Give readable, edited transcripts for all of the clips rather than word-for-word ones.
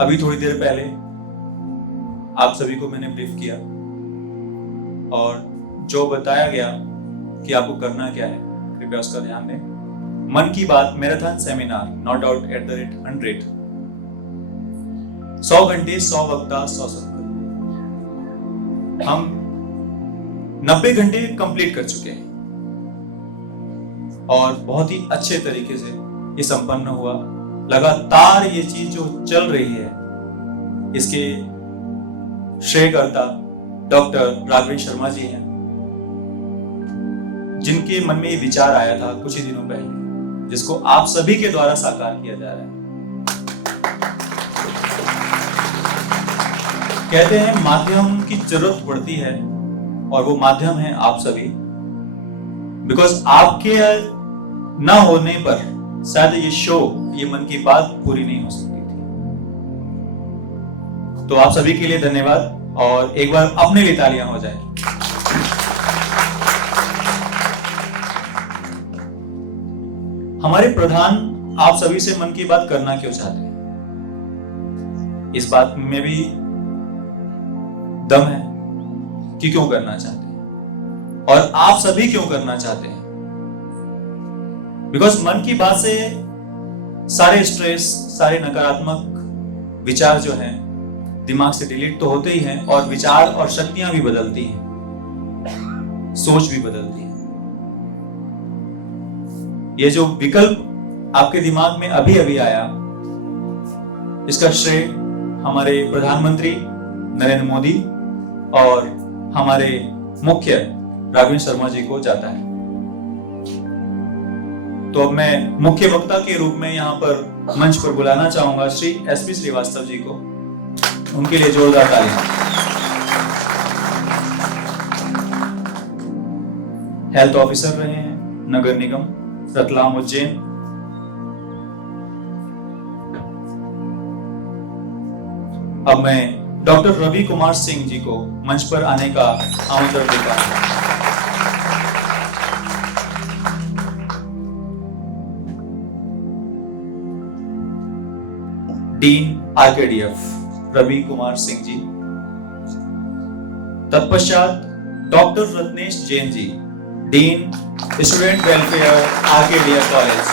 अभी थोड़ी देर पहले आप सभी को मैंने ब्रीफ किया और जो बताया गया कि आपको करना क्या है, कृपया उसका ध्यान दें। मन की बात मैराथन सेमिनार, नॉट आउट @100, 100 घंटे 100 वक्ता 100 सत्तर। हम 90 घंटे कंप्लीट कर चुके हैं और बहुत ही अच्छे तरीके से ये संपन्न हुआ। लगातार ये चीज जो चल रही है इसके श्रेयकर्ता डॉक्टर राघवेंद्र शर्मा जी हैं, जिनके मन में ये विचार आया था कुछ ही दिनों पहले, जिसको आप सभी के द्वारा साकार किया जा रहा है। कहते हैं माध्यम की जरूरत पड़ती है और वो माध्यम है आप सभी। बिकॉज आपके न होने पर शायद ये शो, ये मन की बात पूरी नहीं हो सकती थी। तो आप सभी के लिए धन्यवाद और एक बार अपने लिए तालियां हो जाए। हमारे प्रधान आप सभी से मन की बात करना क्यों चाहते हैं, इस बात में भी दम है कि क्यों करना चाहते हैं और आप सभी क्यों करना चाहते हैं। बिकॉज मन की बात से सारे स्ट्रेस, सारे नकारात्मक विचार जो हैं दिमाग से डिलीट तो होते ही हैं और विचार और शक्तियां भी बदलती हैं, सोच भी बदलती है। ये जो विकल्प आपके दिमाग में अभी अभी आया, इसका श्रेय हमारे प्रधानमंत्री नरेंद्र मोदी और हमारे मुख्य राघवेंद्र शर्मा जी को जाता है। तो अब मैं मुख्य वक्ता के रूप में यहाँ पर मंच पर बुलाना चाहूंगा श्री SP श्रीवास्तव जी को। उनके लिए जोरदार तालियां। हेल्थ ऑफिसर रहे हैं नगर निगम रतलाम उज्जैन। अब मैं डॉक्टर रवि कुमार सिंह जी को मंच पर आने का आमंत्रण देता हूं। Dean RKDF Ravi Kumar Singh ji. तत्पश्चात doctor Ratnesh Jain ji, dean student welfare RKDF college.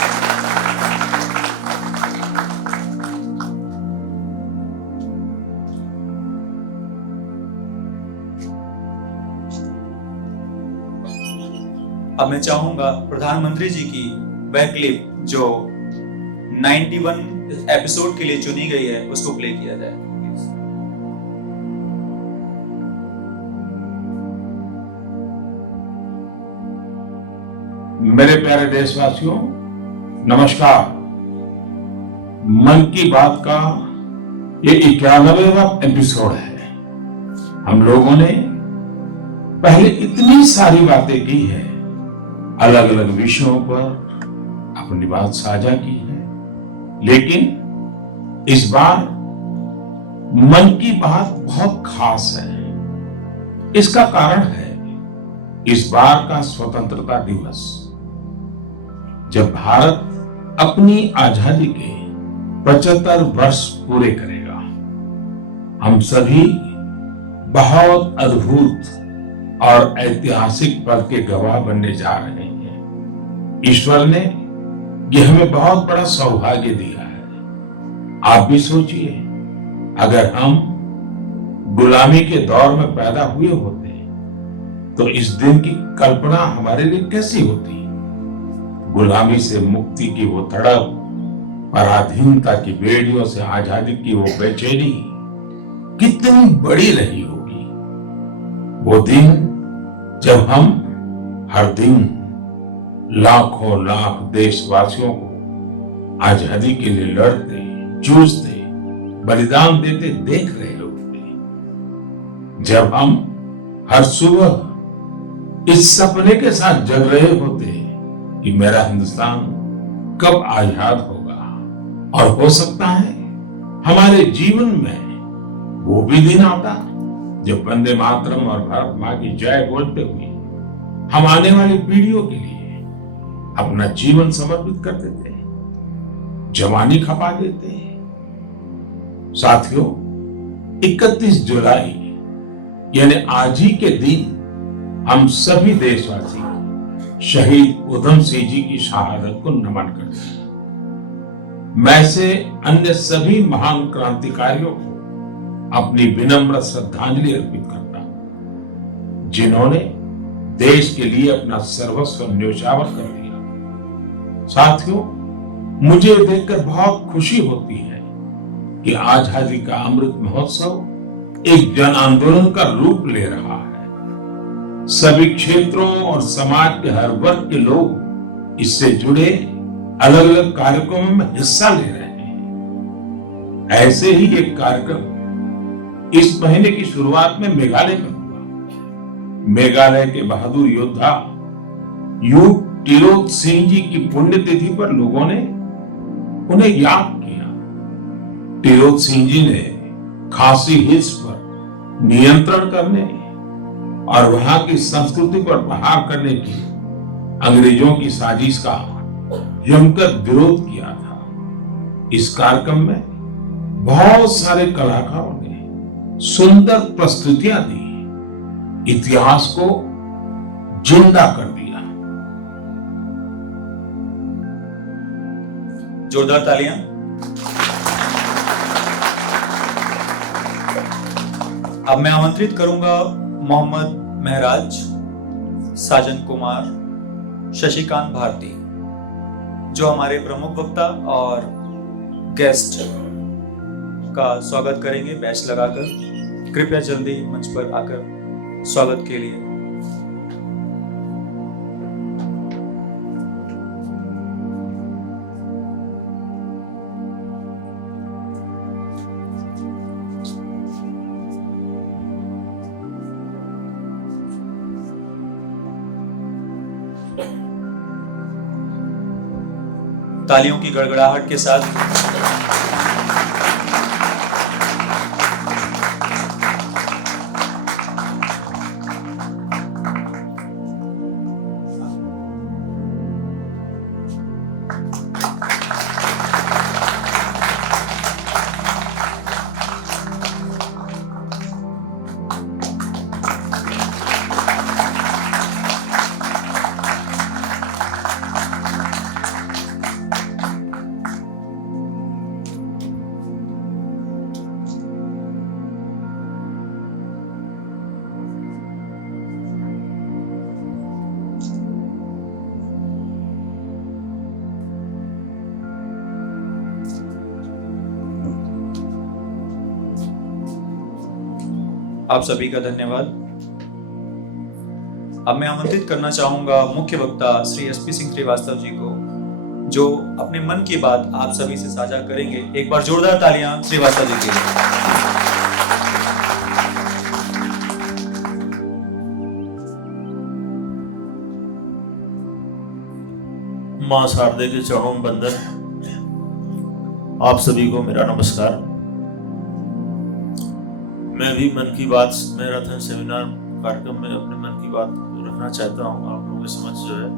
अब मैं चाहूंगा प्रधानमंत्री जी की वह क्लिप जो 91 एपिसोड के लिए चुनी गई है उसको प्ले किया जाए। मेरे प्यारे देशवासियों, नमस्कार। मन की बात का ये 91वां एपिसोड है। हम लोगों ने पहले इतनी सारी बातें की है, अलग अलग विषयों पर अपनी बात साझा की है, लेकिन इस बार मन की बात बहुत खास है। इसका कारण है इस बार का स्वतंत्रता दिवस, जब भारत अपनी आजादी के 75 वर्ष पूरे करेगा। हम सभी बहुत अद्भुत और ऐतिहासिक पल के गवाह बनने जा रहे हैं। ईश्वर ने यह हमें बहुत बड़ा सौभाग्य दिया है। आप भी सोचिए, अगर हम गुलामी के दौर में पैदा हुए होते तो इस दिन की कल्पना हमारे लिए कैसी होती। गुलामी से मुक्ति की वो तड़प, पराधीनता की बेड़ियों से आजादी की वो बेचैनी कितनी बड़ी रही होगी। वो दिन जब हम हर दिन लाखों लाख देशवासियों को आजादी के लिए लड़ते, जूझते, बलिदान देते देख रहे होते। जब हम हर सुबह इस सपने के साथ जग रहे होते कि मेरा हिंदुस्तान कब आजाद होगा। और हो सकता है हमारे जीवन में वो भी दिन आता जब वंदे मातरम और भारत मां की जय बोलते हुए हम आने वाली पीढ़ियों के लिए अपना जीवन समर्पित कर देते, जवानी खपा देते, साथियों, 31 जुलाई यानी आज ही के दिन हम सभी देशवासी शहीद उधम सिंह जी की शहादत को नमन करते हैं। मैं से अन्य सभी महान क्रांतिकारियों को अपनी विनम्र श्रद्धांजलि अर्पित करता हूं, जिन्होंने देश के लिए अपना सर्वस्व न्योछावर कर दिया। साथियों, मुझे देखकर बहुत खुशी होती है कि आजादी का अमृत महोत्सव एक जन आंदोलन का रूप ले रहा है। सभी क्षेत्रों और समाज के हर वर्ग के लोग इससे जुड़े अलग अलग कार्यक्रमों में हिस्सा ले रहे हैं। ऐसे ही एक कार्यक्रम इस महीने की शुरुआत में मेघालय में हुआ। मेघालय के बहादुर योद्धा यू टिरोत सिंह जी की पुण्यतिथि पर लोगों ने उन्हें याद किया। टिरोत सिंह जी ने खासी हिल्स पर नियंत्रण करने और वहां की संस्कृति पर प्रहार करने की अंग्रेजों की साजिश का जमकर विरोध किया था। इस कार्यक्रम में बहुत सारे कलाकारों ने सुंदर प्रस्तुतियां दी, इतिहास को जिंदा कर दिया। जोरदार तालियां। अब मैं आमंत्रित करूंगा मोहम्मद महराज, साजन कुमार, शशिकांत भारती, जो हमारे प्रमुख वक्ता और गेस्ट का स्वागत करेंगे बैच लगाकर। कृपया जल्दी मंच पर आकर स्वागत के लिए। तालियों की गड़गड़ाहट के साथ आप सभी का धन्यवाद। अब मैं आमंत्रित करना चाहूंगा मुख्य वक्ता श्री एसपी सिंह श्रीवास्तव जी को, जो अपने मन की बात आप सभी से साझा करेंगे। एक बार जोरदार तालियां श्रीवास्तव जी के लिए। मां शारदे के चरणों में वंदन। आप सभी को मेरा नमस्कार। मैं भी मन की बात मैराथन सेमिनार कार्यक्रम में अपने मन की बात रखना चाहता हूं आप लोगों के समक्ष, जो है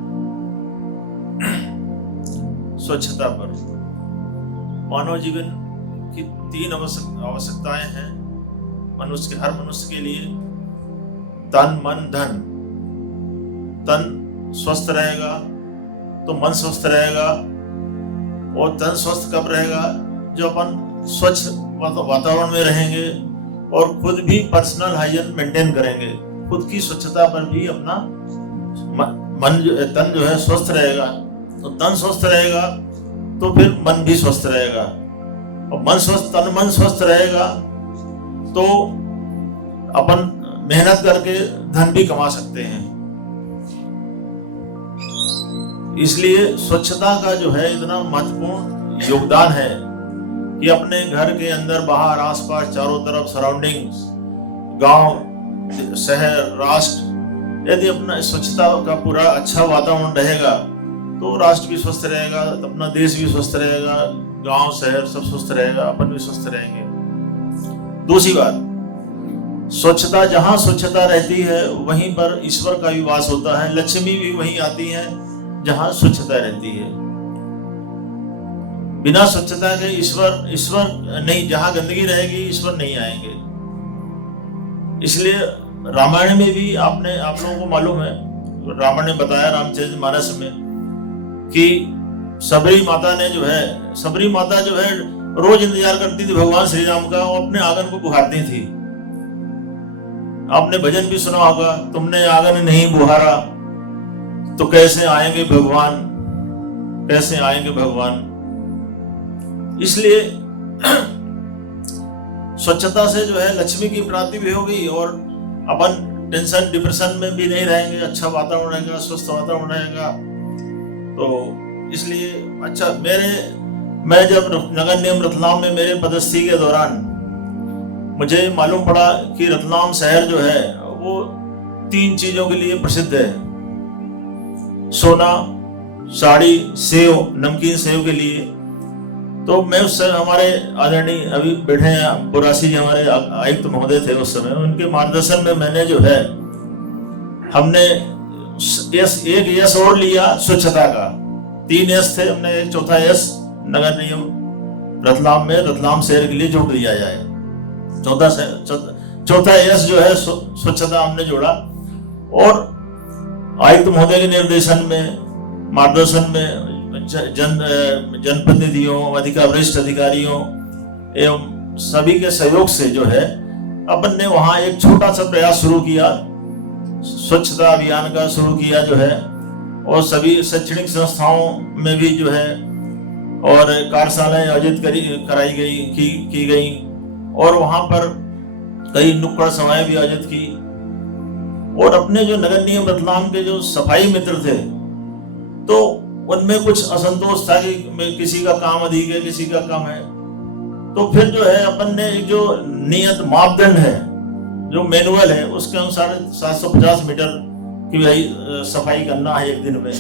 स्वच्छता पर। मानव जीवन की 3 आवश्यकताएं हैं मनुष्य के, हर मनुष्य के लिए। तन, मन, धन। तन स्वस्थ रहेगा तो मन स्वस्थ रहेगा, और तन स्वस्थ कब रहेगा? जो अपन स्वच्छ वातावरण में रहेंगे और खुद भी पर्सनल हाइजीन मेंटेन करेंगे। खुद की स्वच्छता पर भी अपना तन जो है स्वस्थ रहेगा। तो तन स्वस्थ रहेगा तो फिर मन भी स्वस्थ रहेगा, और मन स्वस्थ रहेगा तो अपन मेहनत करके धन भी कमा सकते हैं। इसलिए स्वच्छता का जो है इतना महत्वपूर्ण योगदान है कि अपने घर के अंदर, बाहर, आसपास, चारों तरफ सराउंडिंग्स, गांव, शहर, राष्ट्र, यदि अपना स्वच्छता का पूरा अच्छा वातावरण रहेगा तो राष्ट्र भी स्वस्थ रहेगा, अपना देश भी स्वस्थ रहेगा, गांव, शहर सब स्वस्थ रहेगा, अपन भी स्वस्थ रहेंगे। दूसरी बात, स्वच्छता, जहां स्वच्छता रहती है वहीं पर ईश्वर का भी वास होता है। लक्ष्मी भी वहीं आती है जहां स्वच्छता रहती है। बिना स्वच्छता के ईश्वर नहीं, जहां गंदगी रहेगी ईश्वर नहीं आएंगे। इसलिए रामायण में भी आप लोगों को मालूम है, रावण ने बताया रामचरितमानस में कि सबरी माता जो है रोज इंतजार करती थी भगवान श्री राम का, वो अपने आंगन को बुहारती थी। आपने भजन भी सुना होगा, तुमने आंगन नहीं बुहारा तो कैसे आएंगे भगवान। इसलिए स्वच्छता से जो है लक्ष्मी की प्राप्ति भी होगी और अपन टेंशन डिप्रेशन में भी नहीं रहेंगे, अच्छा वातावरण रहेगा, स्वस्थ वातावरण रहेगा। तो इसलिए अच्छा, मैं जब नगर निगम रतलाम में मेरे पदस्थी के दौरान मुझे मालूम पड़ा कि रतलाम शहर जो है वो 3 चीजों के लिए प्रसिद्ध है, सोना, साड़ी, सेव, नमकीन सेव के लिए। तो मैं उस समय हमारे आदरणीय अभी बैठे हैं बुरासी जी, हमारे आयुक्त महोदय थे उस समय, उनके मार्गदर्शन में मैंने जो है हमने एक यश और लिया स्वच्छता का। 3 यश थे, हमने एक चौथा यश नगर निगम रतलाम में रतलाम शहर के लिए जोड़ दिया जाए। चौथा यश जो है स्वच्छता हमने जोड़ा और आयुक्त महोदय के निर्देशन में, मार्गदर्शन में, जनप्रतिनिधियों, वरिष्ठ अधिकारियों एवं सभी के सहयोग से जो है अपन ने वहां एक छोटा सा प्रयास शुरू किया, स्वच्छता अभियान का शुरू किया जो है, और सभी शैक्षणिक संस्थाओं में भी जो है और कार्यशालाएं आयोजित की गई और वहां पर कई नुक्कड़ सभाएं भी आयोजित की। और अपने जो नगर निगम रतलाम के जो सफाई मित्र थे तो उनमें कुछ असंतोष था कि किसी का काम अधिक है, किसी का कम है। तो फिर जो है अपन ने एक जो नियत मापदंड है, जो मैनुअल है, उसके अनुसार 750 मीटर की भाई सफाई करना है एक दिन में।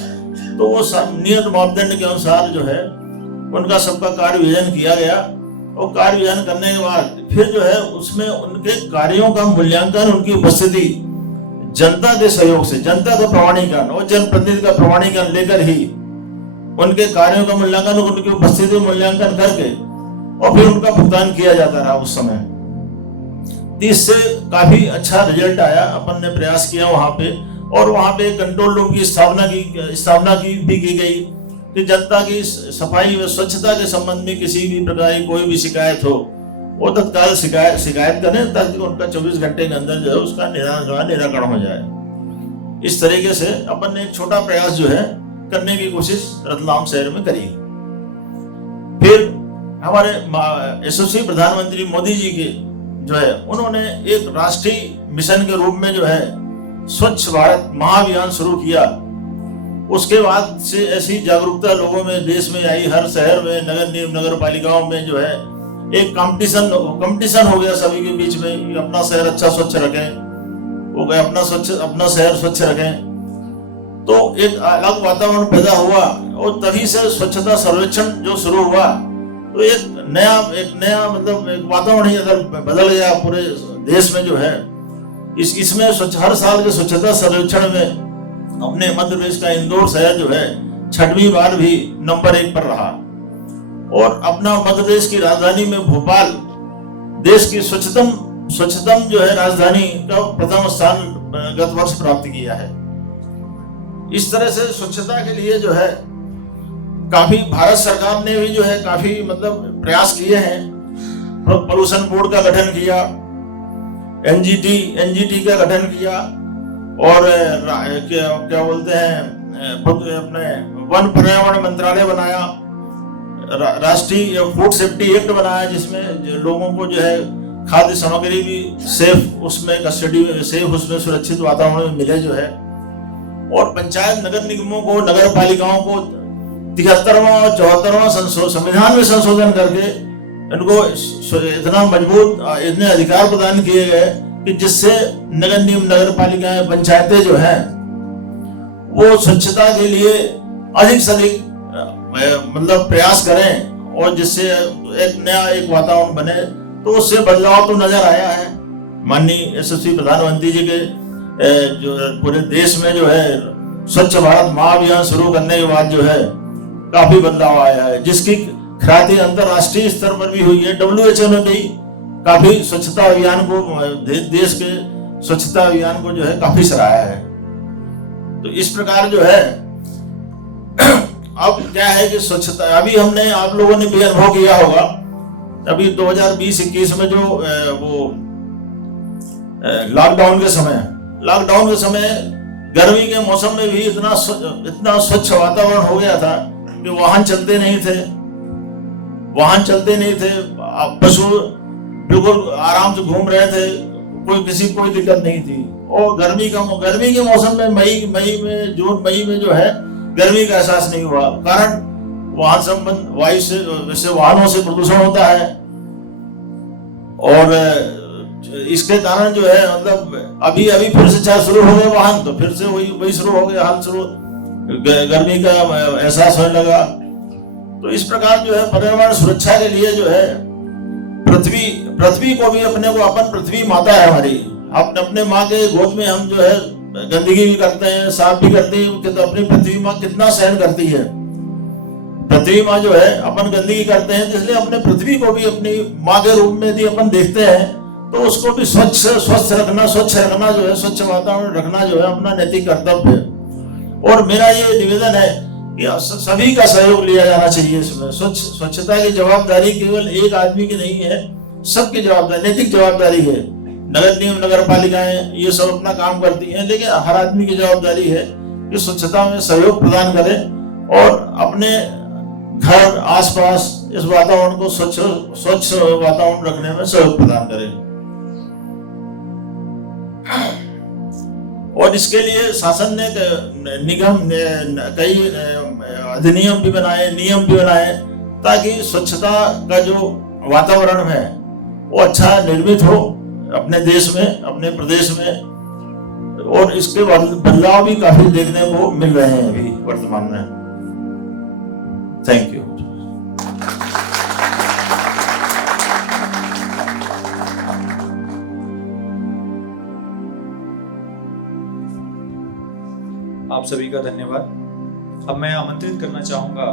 तो वो नियत मापदंड के अनुसार जो है उनका सबका कार्य विभाजन किया गया और कार्य विभाजन करने के बाद फिर जो है उसमें उनके कार्यों का मूल्यांकन, उनकी उपस्थिति जनता के सहयोग से, जनता का प्रमाणीकरण और जनप्रतिनिधि का प्रमाणीकरण लेकर ही उनके कार्यों का मूल्यांकन, उनकी उपस्थिति मूल्यांकन करके और फिर उनका भुगतान किया जाता रहा उस समय। इससे काफी अच्छा रिजल्ट आया। अपन ने प्रयास किया वहां पे, और वहां पे कंट्रोल रूम की स्थापना की गई कि जनता की सफाई व स्वच्छता के संबंध में किसी भी प्रकार की कोई भी शिकायत हो वो तत्काल शिकायत करें ताकि उनका 24 घंटे के अंदर जो है उसका निराकरण हो जाए। इस तरीके से अपन ने एक छोटा प्रयास जो है करने की कोशिश रतलाम शहर में करी। फिर हमारे यशस्वी प्रधानमंत्री मोदी जी के जो है उन्होंने एक राष्ट्रीय मिशन के रूप में जो है स्वच्छ भारत महाअभियान शुरू किया। उसके बाद से ऐसी जागरूकता लोगों में, देश में आई। हर शहर में, नगर पालिकाओं में जो है एक कंपटीशन हो गया सभी के बीच में कि अपना शहर अच्छा स्वच्छ रखें, वो गए अपना शहर स्वच्छ रखें। तो एक अलग वातावरण पैदा हुआ और तभी से स्वच्छता सर्वेक्षण जो शुरू हुआ तो एक नया मतलब एक वातावरण ही अगर बदल गया पूरे देश में जो है। इसमें हर साल के स्वच्छता सर्वेक्षण में अपने मध्य प्रदेश का इंदौर शहर जो है 6वीं बार भी नंबर 1 पर रहा और अपना मध्य प्रदेश की राजधानी में भोपाल देश की स्वच्छतम जो है राजधानी का प्रथम स्थान गत वर्ष प्राप्त किया है। इस तरह से स्वच्छता के लिए जो है काफी भारत सरकार ने भी जो है काफी मतलब प्रयास किए हैं। पोल्यूशन बोर्ड का गठन किया, एनजीटी का गठन किया और क्या बोलते हैं अपने वन पर्यावरण मंत्रालय बनाया, राष्ट्रीय फूड सेफ्टी एक्ट बनाया जिसमें लोगों को जो है खाद्य सामग्री भी सेफ उसमें सुरक्षित वातावरण में मिले जो है। और पंचायत नगर निगमों को, नगर पालिकाओं को 73वां और 74वां संविधान में संशोधन करके इनको इतना मजबूत, इतने अधिकार प्रदान किए गए कि जिससे नगर निगम, नगर पालिकाएं, पंचायतें जो हैं वो स्वच्छता के लिए अधिक से अधिक मतलब प्रयास करें और जिससे एक वातावरण बने। तो उससे बदलाव तो नजर आया है। माननीय यशस्वी प्रधानमंत्री जी के जो पूरे देश में जो है स्वच्छ भारत महाअभियान शुरू करने के बाद जो है काफी बदलाव आया है, जिसकी ख्याति अंतरराष्ट्रीय स्तर पर भी हुई है। WHO ने भी काफी स्वच्छता अभियान को, देश के स्वच्छता अभियान को जो है काफी सराहा है। तो इस प्रकार जो है अब क्या है कि स्वच्छता, अभी हमने, आप लोगों ने भी अनुभव किया होगा, अभी 2020-21 में जो वो लॉकडाउन के समय गर्मी के मौसम में भी इतना स्वच्छ वातावरण हो गया था कि वाहन चलते नहीं थे, पशु बिल्कुल आराम से घूम रहे थे, कोई दिक्कत नहीं थी। और गर्मी के मौसम में जून मई में जो है गर्मी का एहसास नहीं हुआ, कारण वाहन संबंध वायु से वाहनों से प्रदूषण होता है। और इसके कारण जो है मतलब अभी फिर से चाहे शुरू हो गए वाहन, तो फिर से वही शुरू हो गया, हाल शुरू, गर्मी का एहसास होने लगा। तो इस प्रकार जो है पर्यावरण सुरक्षा के लिए जो है पृथ्वी को भी अपने को, अपन पृथ्वी माता है हमारी, अपने माँ के गोद में हम जो है गंदगी भी करते हैं, साफ भी करते हैं, तो अपनी पृथ्वी माँ कितना सहन करती है। पृथ्वी माँ जो है, अपन गंदगी करते हैं, इसलिए अपने पृथ्वी को भी अपनी माँ के रूप में यदि अपन देखते हैं तो उसको भी स्वच्छ रखना जो है, स्वच्छ वातावरण रखना जो है अपना नैतिक कर्तव्य है। और मेरा ये निवेदन है कि सभी का सहयोग लिया जाना चाहिए इसमें। स्वच्छता की जवाबदारी केवल एक आदमी की नहीं है, सबकी जवाबदारी, नैतिक जवाबदारी है। नगर निगम, नगर पालिकाएं ये सब अपना काम करती हैं, लेकिन हर आदमी की जवाबदारी है कि स्वच्छता में सहयोग प्रदान करें और अपने घर आसपास इस वातावरण को स्वच्छ वातावरण रखने में सहयोग प्रदान करें। और इसके लिए शासन ने कई अधिनियम भी बनाए, नियम भी बनाए, ताकि स्वच्छता का जो वातावरण है वो अच्छा निर्मित हो अपने देश में, अपने प्रदेश में। और इसके बदलाव भी काफी देखने को मिल रहे हैं अभी वर्तमान में। Thank you. आप सभी का धन्यवाद। अब मैं आमंत्रित करना चाहूंगा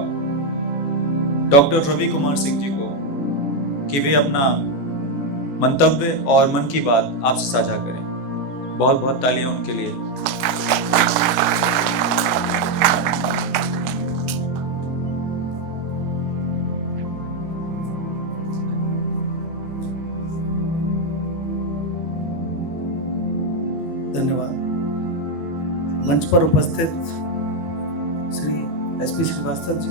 डॉक्टर रवि कुमार सिंह जी को कि वे अपना मंतव्य और मन की बात आपसे साझा करें। बहुत बहुत तालियां उनके लिए। धन्यवाद। मंच पर उपस्थित Shri SP Srivastava ji,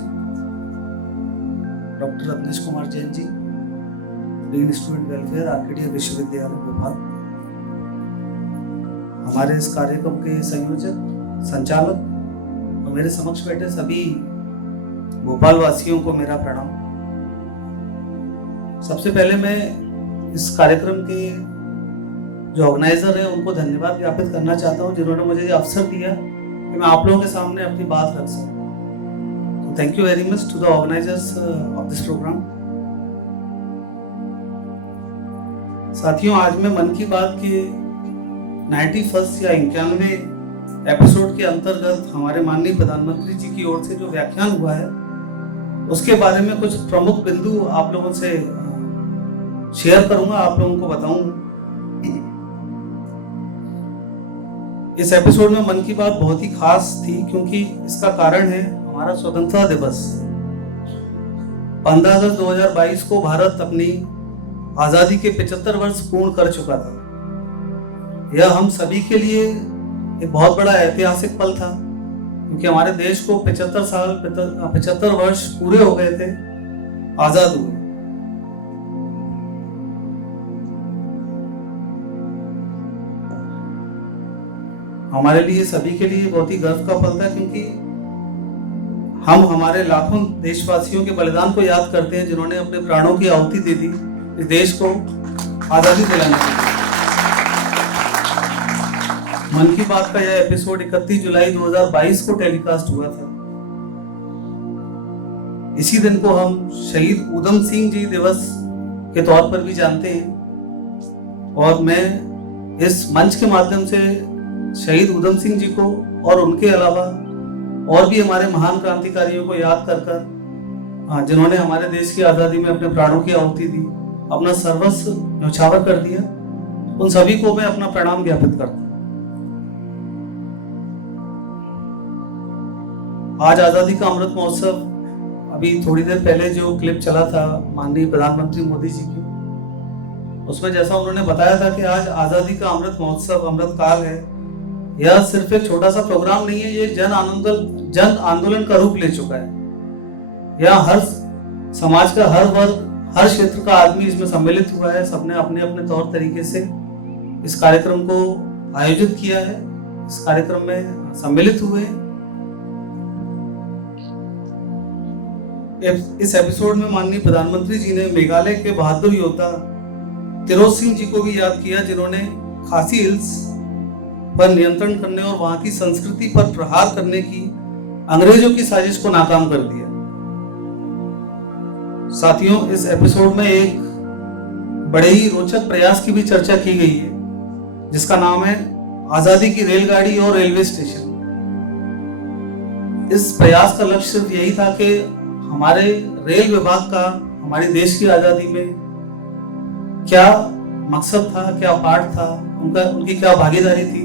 doctor Ratnesh Kumar Jain ji, dean student welfare, आर्किडिया विश्वविद्यालय भोपाल, हमारे इस कार्यक्रम के संयोजक, संचालक और मेरे समक्ष बैठे सभी भोपाल वासियों को मेरा प्रणाम। सबसे पहले मैं इस कार्यक्रम के जो ऑर्गेनाइजर है उनको धन्यवाद ज्ञापित करना चाहता हूं, जिन्होंने मुझे ये अवसर दिया कि मैं आप लोगों के सामने अपनी बात रख सकूं। तो thank you very much to the organizers of this program. साथियों, आज मैं मन की बात के 91 या 91 एपिसोड के अंतर्गत हमारे माननीय प्रधानमंत्री जी की ओर से जो व्याख्यान हुआ है उसके बारे में कुछ प्रमुख बिंदु आप लोगों से शेयर करूंगा, आप लोगों को बताऊंगा। इस एपिसोड में मन की बात बहुत ही खास थी क्योंकि इसका कारण है हमारा स्वतंत्रता दिवस। 15 अगस्त 2022 को भारत अपनी आजादी के 75 वर्ष पूर्ण कर चुका था। यह हम सभी के लिए एक बहुत बड़ा ऐतिहासिक पल था क्योंकि हमारे देश को 75 वर्ष पूरे हो गए थे आजाद हुए। हमारे लिए, सभी के लिए बहुत ही गर्व का पल था क्योंकि हम हमारे लाखों देशवासियों के बलिदान को याद करते हैं जिन्होंने अपने प्राणों की आहुति दे दी इस देश को आजादी दिलाने के लिए। मन की बात का यह एपिसोड 31 जुलाई 2022 को टेलीकास्ट हुआ था। इसी दिन को हम शहीद उधम सिंह जी दिवस के तौर पर भी जानते हैं और मैं इस मंच के माध्यम से शहीद उधम सिंह जी को और उनके अलावा और भी हमारे महान क्रांतिकारियों को याद कर जिन्होंने हमारे देश की आज़ादी में अपने प्राणों की आहुति दी, अपना सर्वस्व न्यौछावर कर दिया, उन सभी को मैं अपना प्रणाम ज्ञापित करता हूँ। आज आज़ादी का अमृत महोत्सव, अभी थोड़ी देर पहले जो क्लिप चला था माननीय प्रधानमंत्री मोदी जी की, उसमें जैसा उन्होंने बताया था कि आज आज़ादी का अमृत महोत्सव, अमृत काल है, यह सिर्फ एक छोटा सा प्रोग्राम नहीं है, ये जन आंदोलन का रूप ले चुका है। यहाँ हर समाज का हर वर्ग, हर क्षेत्र का आदमी इसमें सम्मिलित हुआ है। सबने अपने अपने तौर तरीके से इस कार्यक्रम को आयोजित किया है, इस कार्यक्रम में सम्मिलित हुए। इस एपिसोड में माननीय प्रधानमंत्री जी ने मेघालय के बहादुर योद्धा तिरोत सिंह जी को भी याद किया, जिन्होंने खासी हिल्स पर नियंत्रण करने और वहां की संस्कृति पर प्रहार करने की अंग्रेजों की साजिश को नाकाम कर दिया। साथियों, इस एपिसोड में एक बड़े ही रोचक प्रयास की भी चर्चा की गई है, जिसका नाम है आजादी की रेलगाड़ी और रेलवे स्टेशन। इस प्रयास का लक्ष्य सिर्फ यही था कि हमारे रेल विभाग का हमारे देश की आजादी में क्या मकसद था, क्या पार्ट था, उनकी क्या भागीदारी थी,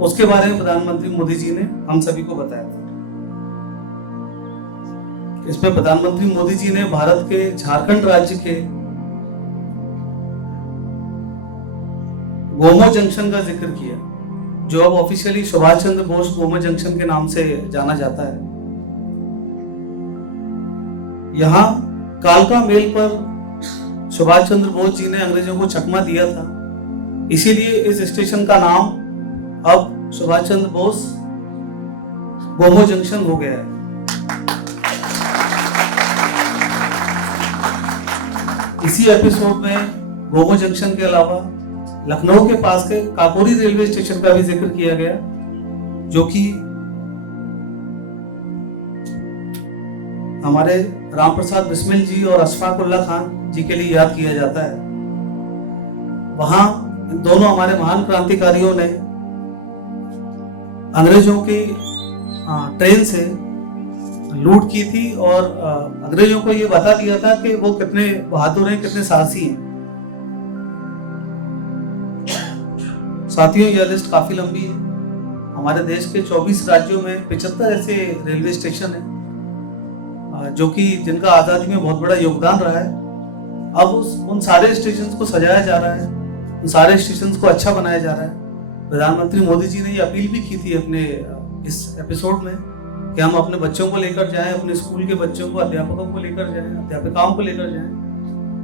उसके बारे में प्रधानमंत्री मोदी जी ने हम सभी को बताया था। इसमें प्रधानमंत्री मोदी जी ने भारत के झारखंड राज्य के गोमो जंक्शन का जिक्र किया, जो अब ऑफिशियली सुभाष चंद्र बोस गोमो जंक्शन के नाम से जाना जाता है। यहाँ कालका मेल पर सुभाष चंद्र बोस जी ने अंग्रेजों को चकमा दिया था, इसीलिए इस स्टेशन का नाम अब सुभाष चंद्र बोस गोमो जंक्शन हो गया है। इसी एपिसोड में गोमो जंक्शन के अलावा लखनऊ के पास के काकोरी रेलवे स्टेशन का भी जिक्र किया गया, जो कि हमारे राम प्रसाद बिस्मिल जी और अशफाक उल्लाह खान जी के लिए याद किया जाता है। वहां दोनों हमारे महान क्रांतिकारियों ने अंग्रेजों की ट्रेन से लूट की थी और अंग्रेजों को ये बता दिया था कि वो कितने बहादुर हैं, कितने साहसी हैं। साथियों, यह लिस्ट काफी लंबी है। हमारे देश के 24 राज्यों में 75 ऐसे रेलवे स्टेशन हैं, जो कि जिनका आजादी में बहुत बड़ा योगदान रहा है। अब उन सारे स्टेशन को सजाया जा रहा है, उन सारे स्टेशन को अच्छा बनाया जा रहा है। प्रधानमंत्री मोदी जी ने ये अपील भी की थी अपने इस एपिसोड में कि हम अपने बच्चों को लेकर जाएं, अपने स्कूल के बच्चों को, अध्यापकों को लेकर जाएं, अध्यापिकाओं को लेकर जाएं,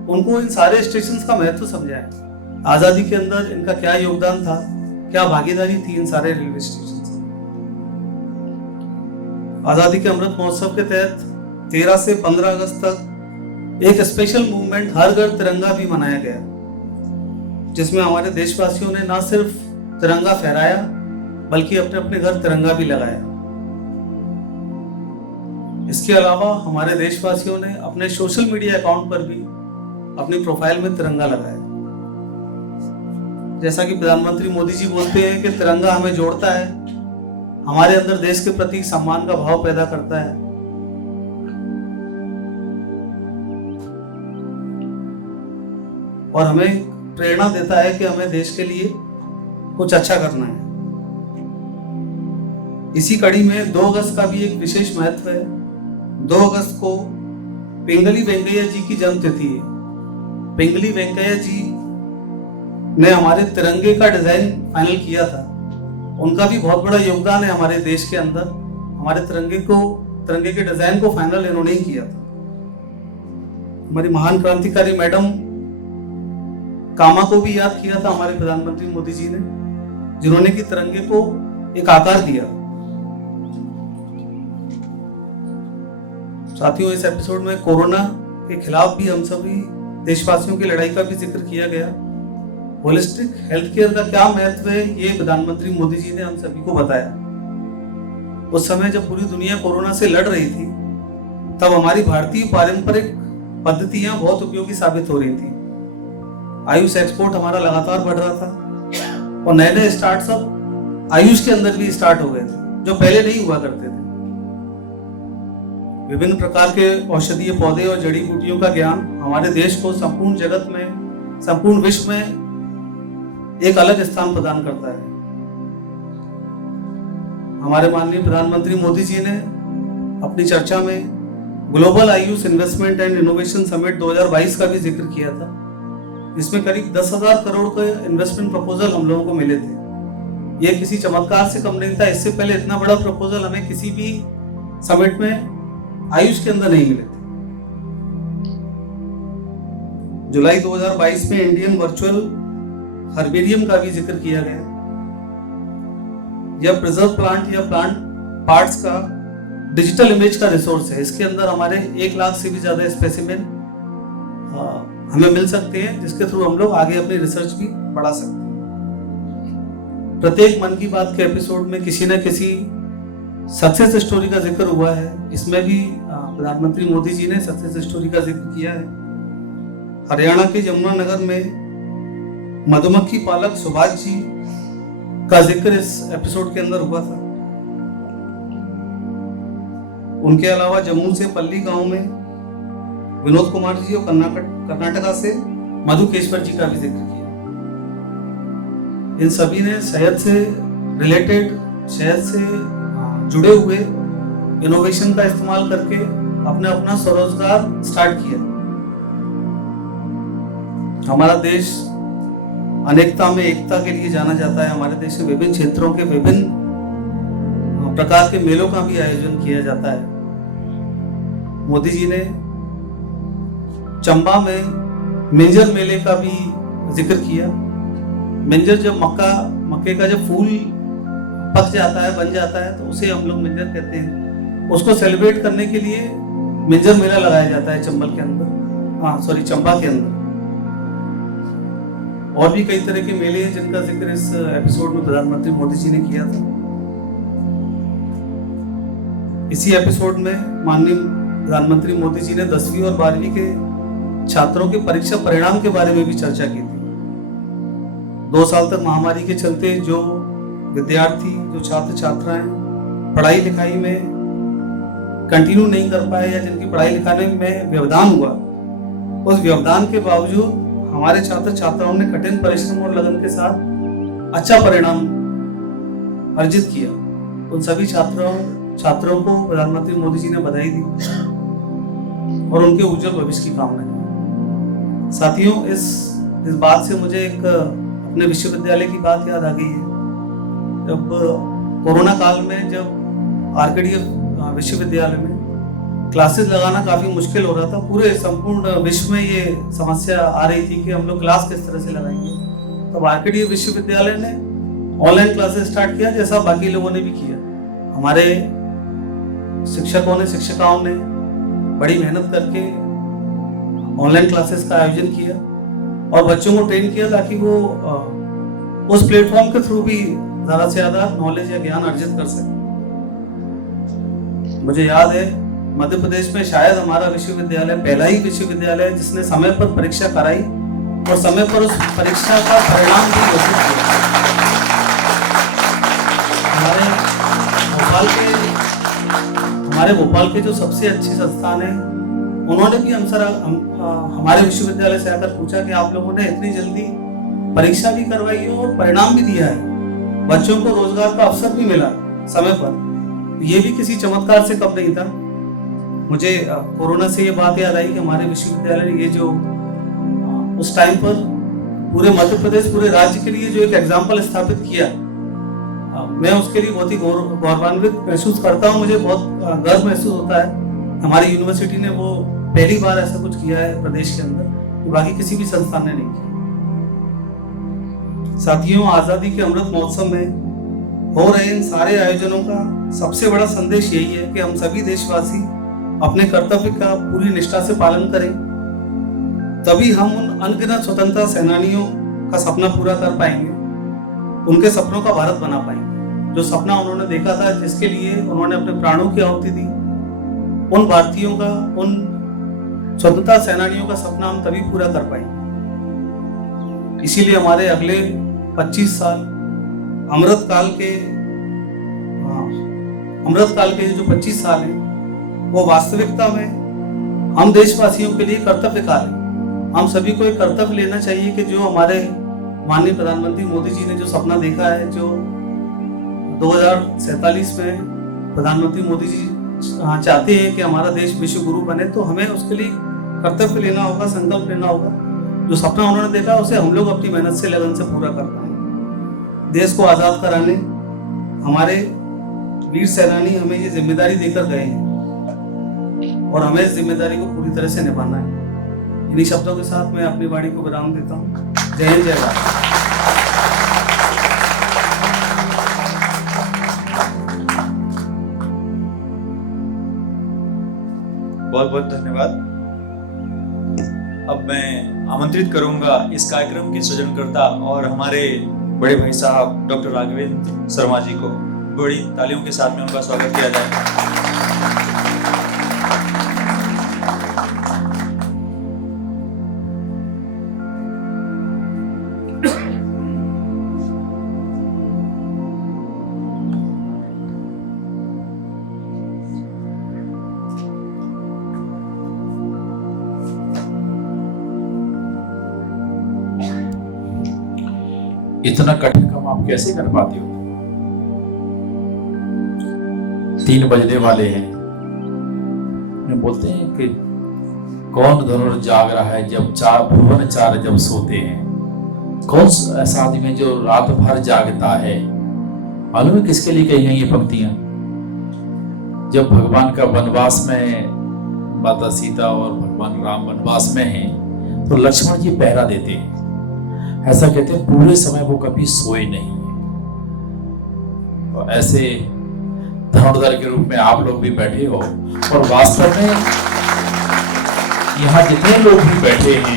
उनको इन सारे स्टेशन का महत्व समझाएं, आजादी के अंदर इनका क्या योगदान था, क्या भागीदारी थी इन सारे रेलवे स्टेशन। आजादी के अमृत महोत्सव के तहत 13 से 15 अगस्त तक एक स्पेशल मूवमेंट हर घर तिरंगा भी मनाया गया, जिसमें हमारे देशवासियों ने न सिर्फ तिरंगा फहराया बल्कि अपने अपने घर तिरंगा भी लगाया। इसके अलावा हमारे देशवासियों ने अपने सोशल मीडिया अकाउंट पर भी अपनी प्रोफाइल में तिरंगा लगाया। जैसा कि प्रधानमंत्री मोदी जी बोलते हैं कि तिरंगा हमें जोड़ता है, हमारे अंदर देश के प्रति सम्मान का भाव पैदा करता है। और हमें प्रेरणा देता है कि हमें देश के लिए कुछ अच्छा करना है। इसी कड़ी में 2 अगस्त का भी एक विशेष महत्व है। 2 अगस्त को पिंगली वेंकैया जी की जन्मतिथि है। पिंगली वेंकैया जी ने हमारे तिरंगे का डिजाइन फाइनल किया था। उनका भी बहुत बड़ा योगदान है हमारे देश के अंदर। हमारे तिरंगे के डिजाइन को फाइनल इन्होंने ही किया था। हमारी महान क्रांतिकारी मैडम कामा को भी याद किया था हमारे प्रधानमंत्री मोदी जी ने, जिन्होंने कि तिरंगे को एक आकार दिया। साथियों, इस एपिसोड में कोरोना के खिलाफ भी हम सभी देशवासियों की लड़ाई का भी जिक्र किया गया। होलिस्टिक हेल्थ केयर का क्या महत्व है, ये प्रधानमंत्री मोदी जी ने हम सभी को बताया। उस समय जब पूरी दुनिया कोरोना से लड़ रही थी, तब हमारी भारतीय पारंपरिक पद्धतियां बहुत उपयोगी साबित हो रही थी। आयुष एक्सपोर्ट हमारा लगातार बढ़ रहा था और नए नए स्टार्टअप आयुष के अंदर भी स्टार्ट हो गए थे, जो पहले नहीं हुआ करते थे। विभिन्न प्रकार के औषधीय पौधे और जड़ी बूटियों का ज्ञान हमारे देश को संपूर्ण जगत में, संपूर्ण विश्व में एक अलग स्थान प्रदान करता है। हमारे माननीय प्रधानमंत्री मोदी जी ने अपनी चर्चा में global Ayush investment and innovation summit 2022 का भी जिक्र किया था। इसमें करीब 10,000 करोड़ के इन्वेस्टमेंट प्रपोजल हम लोगों को मिले थे। यह किसी चमत्कार से कम नहीं था। इससे पहले इतना बड़ा प्रपोजल हमें किसी भी समिट में आयुष के अंदर नहीं मिले थे। जुलाई 2022 में इंडियन वर्चुअल हर्बेरियम का भी जिक्र किया गया। यह प्रिजर्व प्लांट या प्लांट पार्ट्स का डिजिटल इमेज का रिसोर्स है। इसके अंदर हमारे 1 लाख से भी ज्यादा स्पेसिमेन हमें मिल सकते हैं, जिसके थ्रू हम लोग आगे अपनी रिसर्च भी बढ़ा सकते हैं। प्रत्येक मन की बात के एपिसोड में किसी न किसी सक्सेस स्टोरी का जिक्र हुआ है। इसमें भी प्रधानमंत्री मोदी जी ने सक्सेस स्टोरी का जिक्र किया है। हरियाणा के यमुनानगर में मधुमक्खी पालक सुभाष जी का जिक्र इस एपिसोड के अंदर हुआ था। उनके अलावा जम्मू से पल्ली गांव में विनोद कुमार जी और कर्नाटका से मधुकेश्वर जी का भी जिक्र किया। इन सभी ने शहद से रिलेटेड, शहद से जुड़े हुए इनोवेशन का इस्तेमाल करके अपना स्वरोजगार स्टार्ट किया। हमारा देश अनेकता में एकता के लिए जाना जाता है। हमारे देश में विभिन्न क्षेत्रों के विभिन्न प्रकार के मेलों का भी आयोजन किया जाता है। मोदी जी ने चंबा में मिंजर मेले का भी जिक्र किया। मिंजर जब मक्के का जब फूल पक जाता है, बन जाता है, तो उसे हम लोग मिंजर कहते हैं। उसको सेलिब्रेट करने के लिए मिंजर मेला लगाया जाता है चंबा के अंदर। और भी कई तरह के मेले हैं जिनका जिक्र इस एपिसोड में प्रधानमंत्री मोदी जी ने किया था। इसी एपिसोड में माननीय प्रधानमंत्री मोदी जी ने 10वीं और 12वीं के छात्रों के परीक्षा परिणाम के बारे में भी चर्चा की थी। 2 साल तक महामारी के चलते जो विद्यार्थी, जो छात्र छात्राएं पढ़ाई लिखाई में कंटिन्यू नहीं कर पाए या जिनकी पढ़ाई लिखाई में व्यवधान हुआ, उस व्यवधान के बावजूद हमारे छात्र छात्राओं ने कठिन परिश्रम और लगन के साथ अच्छा परिणाम अर्जित किया। उन सभी छात्रों को प्रधानमंत्री मोदी जी ने बधाई दी और उनके उज्जवल भविष्य की कामना की। साथियों, इस बात से मुझे एक अपने विश्वविद्यालय की बात याद आ गई है। जब कोरोना काल में जब आरकेडी विश्वविद्यालय में क्लासेस लगाना काफी मुश्किल हो रहा था, पूरे संपूर्ण विश्व में ये समस्या आ रही थी कि हम लोग क्लास किस तरह से लगाएंगे। तब आरकेडी विश्वविद्यालय ने ऑनलाइन क्लासेस स्टार्ट किया, जैसा बाकी लोगों ने भी किया। हमारे शिक्षकों ने, शिक्षिकाओं ने बड़ी मेहनत करके ऑनलाइन क्लासेस का आयोजन किया और बच्चों को ट्रेन किया ताकि वो उस प्लेटफॉर्म के थ्रू भी ज्यादा से ज्यादा नॉलेज या ज्ञान अर्जित कर सके। मुझे याद है मध्य प्रदेश में शायद हमारा विश्वविद्यालय पहला ही विश्वविद्यालय है जिसने समय पर परीक्षा कराई और समय पर उस परीक्षा का परिणाम भी घोषित किया। हमारे भोपाल के जो सबसे अच्छे संस्थान है, उन्होंने भी हमारे विश्वविद्यालय से आकर पूछा कि आप लोगों ने इतनी जल्दी परीक्षा भी करवाई है और परिणाम भी दिया है, बच्चों को रोजगार का अवसर भी मिला समय पर। ये भी किसी चमत्कार से कम नहीं था। मुझे कोरोना से ये बात याद आई कि हमारे विश्वविद्यालय ने ये जो उस टाइम पर पूरे मध्य प्रदेश, पूरे राज्य के लिए जो एक एग्जाम्पल स्थापित किया, मैं उसके लिए बहुत ही गौरवान्वित महसूस करता हूँ। मुझे बहुत गर्व महसूस होता है हमारी यूनिवर्सिटी ने वो पहली बार ऐसा कुछ किया है प्रदेश के अंदर, बाकी किसी भी संस्थान ने नहीं किया। साथियों, आजादी के अमृत महोत्सव में हो रहे इन सारे आयोजनों का सबसे बड़ा संदेश यही है कि हम सभी देशवासी अपने कर्तव्य का पूरी निष्ठा से पालन करें, तभी हम उन अनगिनत स्वतंत्रता सेनानियों का सपना पूरा कर पाएंगे, उनके सपनों का भारत बना पाएंगे। जो सपना उन्होंने देखा था, जिसके लिए उन्होंने अपने प्राणों की आहुति दी, उन भारतीयों का, उन स्वतंत्रता सेनानियों का सपना हम तभी पूरा कर पाएंगे। इसीलिए हमारे अगले 25 साल अमृत काल के जो 25 साल हैं, वो वास्तविकता में हम देशवासियों के लिए कर्तव्यकाल है। हम सभी को एक कर्तव्य लेना चाहिए कि जो हमारे माननीय प्रधानमंत्री मोदी जी ने जो सपना देखा है, जो 2047 में प्रधानमंत्री मोदी जी चाहते हैं कि हमारा देश विश्व गुरु बने, तो हमें उसके लिए कर्तव्य लेना होगा, संकल्प लेना होगा। जो सपना उन्होंने देखा उसे हम लोग अपनी मेहनत से, लगन से पूरा कर पाए। देश को आज़ाद कराने हमारे वीर सेनानी हमें ये जिम्मेदारी देकर गए हैं और हमें इस जिम्मेदारी को पूरी तरह से निभाना है। इन्हीं शब्दों के साथ मैं अपनी वाणी को विराम देता हूँ। जय हिंद, जय भारत। बहुत बहुत धन्यवाद। अब मैं आमंत्रित करूंगा इस कार्यक्रम के सृजनकर्ता और हमारे बड़े भाई साहब डॉक्टर राघवेंद्र शर्मा जी को बड़ी तालियों के साथ में उनका स्वागत किया जाए। इतना कठिन काम आप कैसे कर पाते हो? 3 बजने वाले हैं। बोलते हैं कि कौन धनुर जाग रहा है जब भुवन चार जब सोते हैं। कौन ऐसा आदमी है जो रात भर जागता है? मालूम है किसके लिए कही हैं ये पंक्तियां? जब भगवान का वनवास में, माता सीता और भगवान राम वनवास में हैं, तो लक्ष्मण जी पहरा देते हैं। ऐसा कहते हैं पूरे समय वो कभी सोए नहीं है। तो ऐसे धनुर्धर के रूप में आप लोग भी बैठे हो, और वास्तव में यहाँ जितने लोग भी बैठे हैं,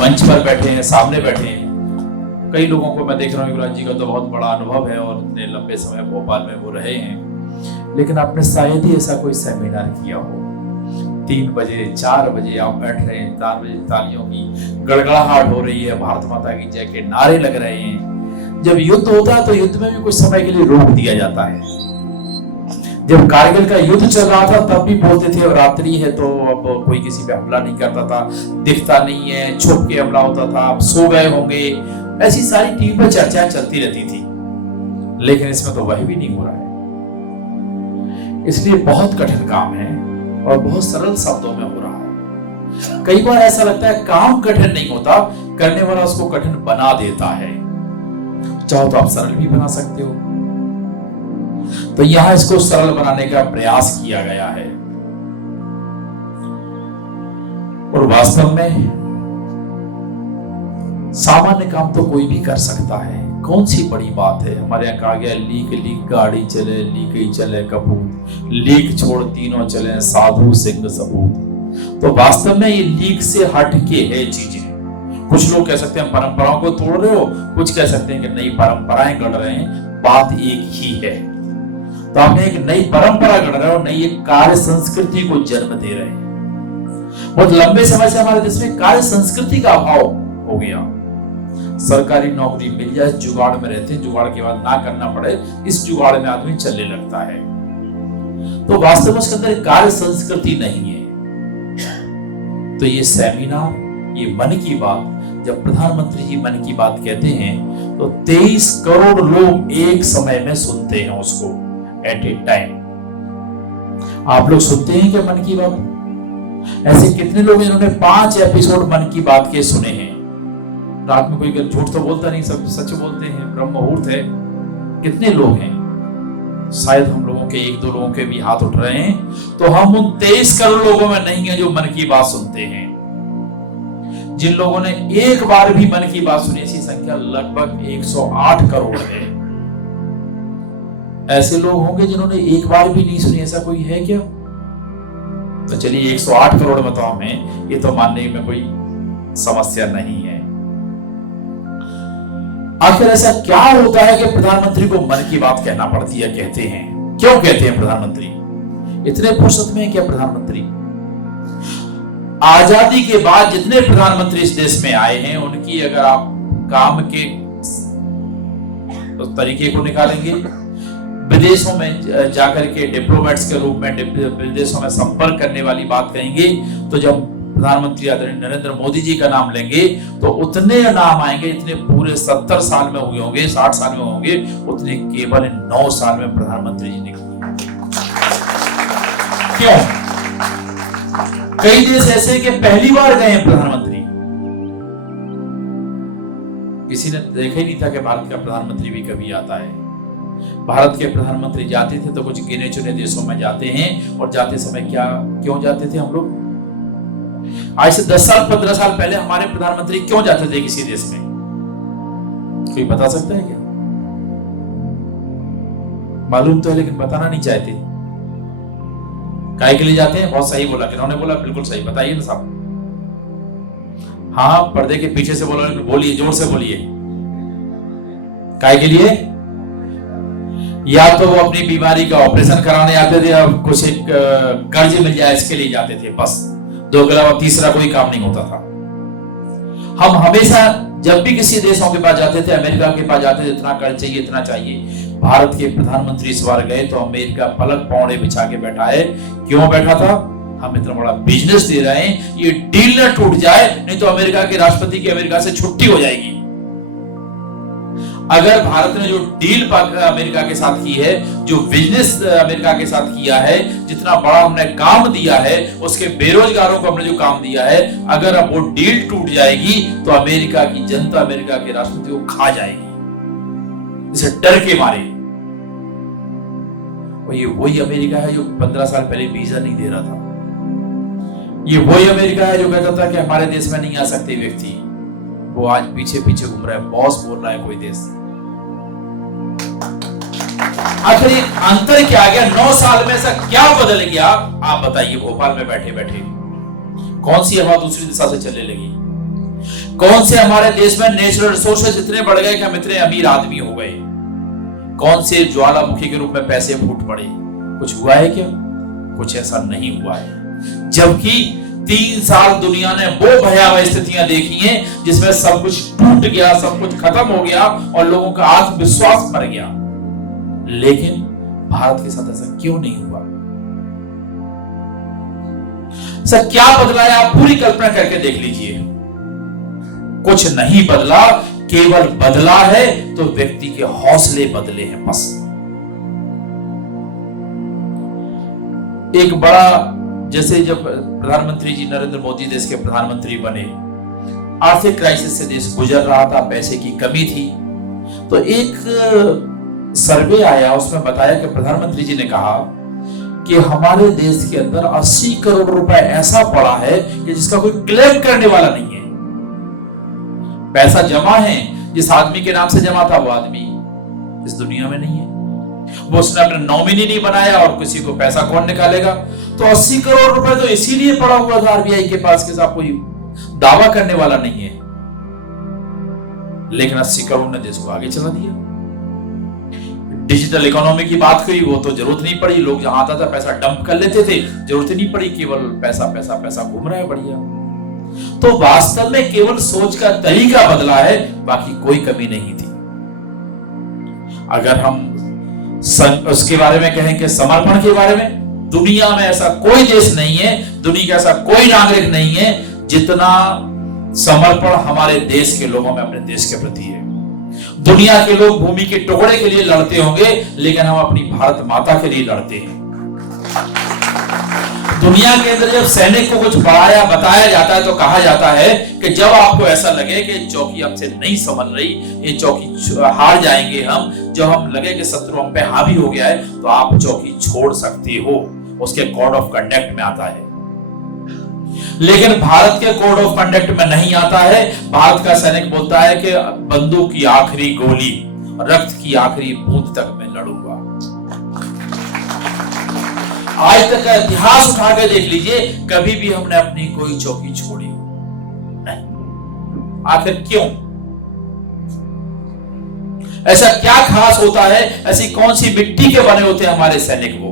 मंच पर बैठे हैं, सामने बैठे हैं, कई लोगों को मैं देख रहा हूँ, युवराज जी का तो बहुत बड़ा अनुभव है और इतने लंबे समय भोपाल में वो रहे हैं, लेकिन आपने शायद ही ऐसा कोई सेमिनार किया हो। 3 बजे 4 बजे आप बैठ रहे हैं, 4 बजे तालियों की गड़गड़ाहट हो रही है, भारत माता की जय के नारे लग रहे हैं। जब युद्ध होता है तो युद्ध में भी कुछ समय के लिए रोक दिया जाता है। जब कारगिल का युद्ध चल रहा था तब भी बोलते थे रात्रि है तो अब कोई किसी पे हमला नहीं करता था, दिखता नहीं है, छुप के हमला होता था, आप सो गए होंगे, ऐसी सारी टीवी पर चर्चाएं चलती रहती थी। लेकिन इसमें तो वही भी नहीं हो रहा है। इसलिए बहुत कठिन काम है और बहुत सरल शब्दों में हो रहा है। कई बार ऐसा लगता है काम कठिन नहीं होता, करने वाला उसको कठिन बना देता है। चाहो तो आप सरल भी बना सकते हो। तो यहां इसको सरल बनाने का प्रयास किया गया है। और वास्तव में सामान्य काम तो कोई भी कर सकता है। कौन सी बड़ी बात है? हमारे यहाँ कहा गया लीक गाड़ी चले, लीक ही चले कपूत, लीक छोड़ तीनों चले साधु सिंह सबूत। तो वास्तव में ये लीक से हट के है चीजें। कुछ लोग कह सकते हैं परंपराओं को तोड़ रहे हो, कुछ कह सकते हैं कि नई परंपराएं गढ़ रहे हैं, बात एक ही है। तो आप एक नई परंपरा गढ़ रहे हो, नई एक कार्य संस्कृति को जन्म दे रहे हैं। बहुत लंबे समय से हमारे देश में कार्य संस्कृति का अभाव हो गया। सरकारी नौकरी मिल जाए, जुगाड़ में रहते हैं, जुगाड़ के बाद ना करना पड़े, इस जुगाड़ में आदमी चलने लगता है। तो वास्तव में उसके अंदर कार्य संस्कृति नहीं है। तो ये सेमिनार, ये मन की बात, जब प्रधानमंत्री जी मन की बात कहते हैं तो 23 करोड़ लोग एक समय में सुनते हैं उसको, एट ए टाइम। आप लोग सुनते हैं क्या मन की बात? ऐसे कितने लोग जिन्होंने 5 एपिसोड मन की बात के सुने हैं? रात में कोई झूठ तो बोलता नहीं, सब सच बोलते हैं, ब्रह्म मुहूर्त है। कितने लोग हैं? शायद हम लोगों के 1-2 लोगों के भी हाथ उठ रहे हैं। तो हम उन 23 करोड़ लोगों में नहीं है जो मन की बात सुनते हैं। जिन लोगों ने एक बार भी मन की बात सुनी, ऐसी संख्या लगभग 108 करोड़ है। ऐसे लोग होंगे जिन्होंने एक बार भी नहीं सुनी, ऐसा कोई है क्या? तो चलिए 108 करोड़ बताओ में, ये तो मानने में कोई समस्या नहीं है। आखिर ऐसा क्या होता है कि प्रधानमंत्री को मन की बात कहना पड़ती है? कहते हैं, क्यों कहते हैं प्रधानमंत्री? इतने फुर्सत में है क्या प्रधानमंत्री? आजादी के बाद जितने प्रधानमंत्री इस देश में आए हैं, उनकी अगर आप काम के तो तरीके को निकालेंगे, विदेशों में जाकर के डिप्लोमेट्स के रूप में विदेशों में संपर्क करने वाली बात कहेंगे, तो जब प्रधानमंत्री आदरणीय नरेंद्र मोदी जी का नाम लेंगे तो उतने नाम आएंगे, इतने पूरे 70 साल में हुए होंगे, 60 साल में होंगे, उतने केवल 9 साल में प्रधानमंत्री जी निकले। क्यों? कई देश ऐसे कि पहली बार गए हैं प्रधानमंत्री, किसी ने देखा ही नहीं था कि भारत का प्रधानमंत्री भी कभी आता है। भारत के प्रधानमंत्री जाते थे तो कुछ गिने चुने देशों में जाते हैं, और जाते समय क्यों जाते थे हम लोग? आज से 10 साल 15 साल पहले हमारे प्रधानमंत्री क्यों जाते थे किसी देश में? कोई बता सकता है क्या? मालूम तो है लेकिन बताना नहीं चाहते। काहे के लिए जाते हैं? बहुत सही बोला, किन्होंने बोला? बिल्कुल सही, बताइए ना साहब। हाँ, पर्दे के पीछे से बोलो, बोलिए, जोर से बोलिए। काहे के लिए? या तो वो अपनी बीमारी का ऑपरेशन कराने आते थे, अब कुछ एक कर्ज मिल जाए इसके लिए जाते थे, बस। दो के अलावा तीसरा कोई काम नहीं होता था। हम हमेशा जब भी किसी देशों के पास जाते थे, अमेरिका के पास जाते थे, इतना कर्ज चाहिए, इतना चाहिए। भारत के प्रधानमंत्री इस बार गए तो अमेरिका पलक पौड़े बिछा के बैठा है। क्यों बैठा था? हम इतना बड़ा बिजनेस दे रहे हैं, ये डील न टूट जाए, नहीं तो अमेरिका के राष्ट्रपति की अमेरिका से छुट्टी हो जाएगी। अगर भारत ने जो डील अमेरिका के साथ की है, जो बिजनेस अमेरिका के साथ किया है, जितना बड़ा हमने काम दिया है, उसके बेरोजगारों को हमने जो काम दिया है, अगर अब वो डील टूट जाएगी तो अमेरिका की जनता अमेरिका के राष्ट्रपति को खा जाएगी, इसे डर के मारे। और ये वही अमेरिका है जो 15 साल पहले वीजा नहीं दे रहा था। ये वही अमेरिका है जो कहता था कि हमारे देश में नहीं आ सकते व्यक्ति, वो आज पीछे पीछे घूम रहा है, बॉस बोल रहा है कोई देश। आखिर अंतर क्या आ गया? 9 साल में ऐसा क्या बदल गया? आप बताइए। भोपाल में बैठे बैठे कौन सी हवा दूसरी दिशा से चलने लगी? कौन से हमारे देश में नेचुरल रिसोर्सेज इतने बढ़ गए कि हम इतने अमीर आदमी हो गए? कौन से ज्वालामुखी के रूप में पैसे फूट पड़े? कुछ हुआ है क्या? कुछ ऐसा नहीं हुआ है। जबकि 3 साल दुनिया ने वो भयावह स्थितियां देखी हैं जिसमें सब कुछ टूट गया, सब कुछ खत्म हो गया और लोगों का आत्मविश्वास मर गया। लेकिन भारत के साथ ऐसा क्यों नहीं हुआ? सर क्या बदला है? आप पूरी कल्पना करके देख लीजिए। कुछ नहीं बदला, केवल बदला है तो व्यक्ति के हौसले बदले हैं, बस। एक बड़ा, जैसे जब प्रधानमंत्री जी नरेंद्र मोदी देश के प्रधानमंत्री बने, आर्थिक क्राइसिस से देश गुजर रहा था, पैसे की कमी थी, तो एक सर्वे आया, उसमें बताया कि प्रधानमंत्री जी ने कहा कि हमारे देश के अंदर 80 करोड़ रुपए ऐसा पड़ा है कि जिसका कोई क्लेम करने वाला नहीं है। पैसा जमा है, जिस आदमी के नाम से जमा था वो आदमी इस दुनिया में नहीं है, वो उसने अपना नॉमिनी नहीं बनाया, और किसी को पैसा कौन निकालेगा? तो 80 करोड़ रुपए तो इसीलिए पड़ा हुआ था आरबीआई के पास के साथ कोई दावा करने वाला नहीं है। लेकिन 80 करोड़ ने देश को आगे चला दिया। डिजिटल इकोनॉमी की बात करी, वो तो जरूरत नहीं पड़ी, लोग जहां आता था पैसा डंप कर लेते थे, जरूरत ही नहीं पड़ी, केवल पैसा पैसा पैसा घूम रहा है, बढ़िया। तो वास्तव में केवल सोच का तरीका बदला है, बाकी कोई कमी नहीं थी। अगर हम उसके बारे में कहें कि समर्पण के बारे में, दुनिया में ऐसा कोई देश नहीं है, दुनिया का ऐसा कोई नागरिक नहीं है जितना समर्पण हमारे देश के लोगों में अपने देश के प्रति है। दुनिया के लोग भूमि के टुकड़े के लिए लड़ते होंगे, लेकिन हम अपनी भारत माता के लिए लड़ते हैं। दुनिया के अंदर जब सैनिक को कुछ पढ़ाया बताया जाता है तो कहा जाता है कि जब आपको ऐसा लगे कि चौकी हमसे नहीं संभल रही, ये चौकी हार जाएंगे हम, जब हम लगे कि शत्रु हम पे हावी हो गया है, तो आप चौकी छोड़ सकते हो, उसके कोड ऑफ कंडक्ट में आता है। लेकिन भारत के कोड ऑफ कंडक्ट में नहीं आता है। भारत का सैनिक बोलता है कि बंदूक की आखिरी गोली, रक्त की आखिरी बूंद तक मैं लड़ूंगा। आज तक का इतिहास उठा के देख लीजिए, कभी भी हमने अपनी कोई चौकी छोड़ी नहीं। आखिर क्यों? ऐसा क्या खास होता है? ऐसी कौन सी मिट्टी के बने होते हैं हमारे सैनिक? वो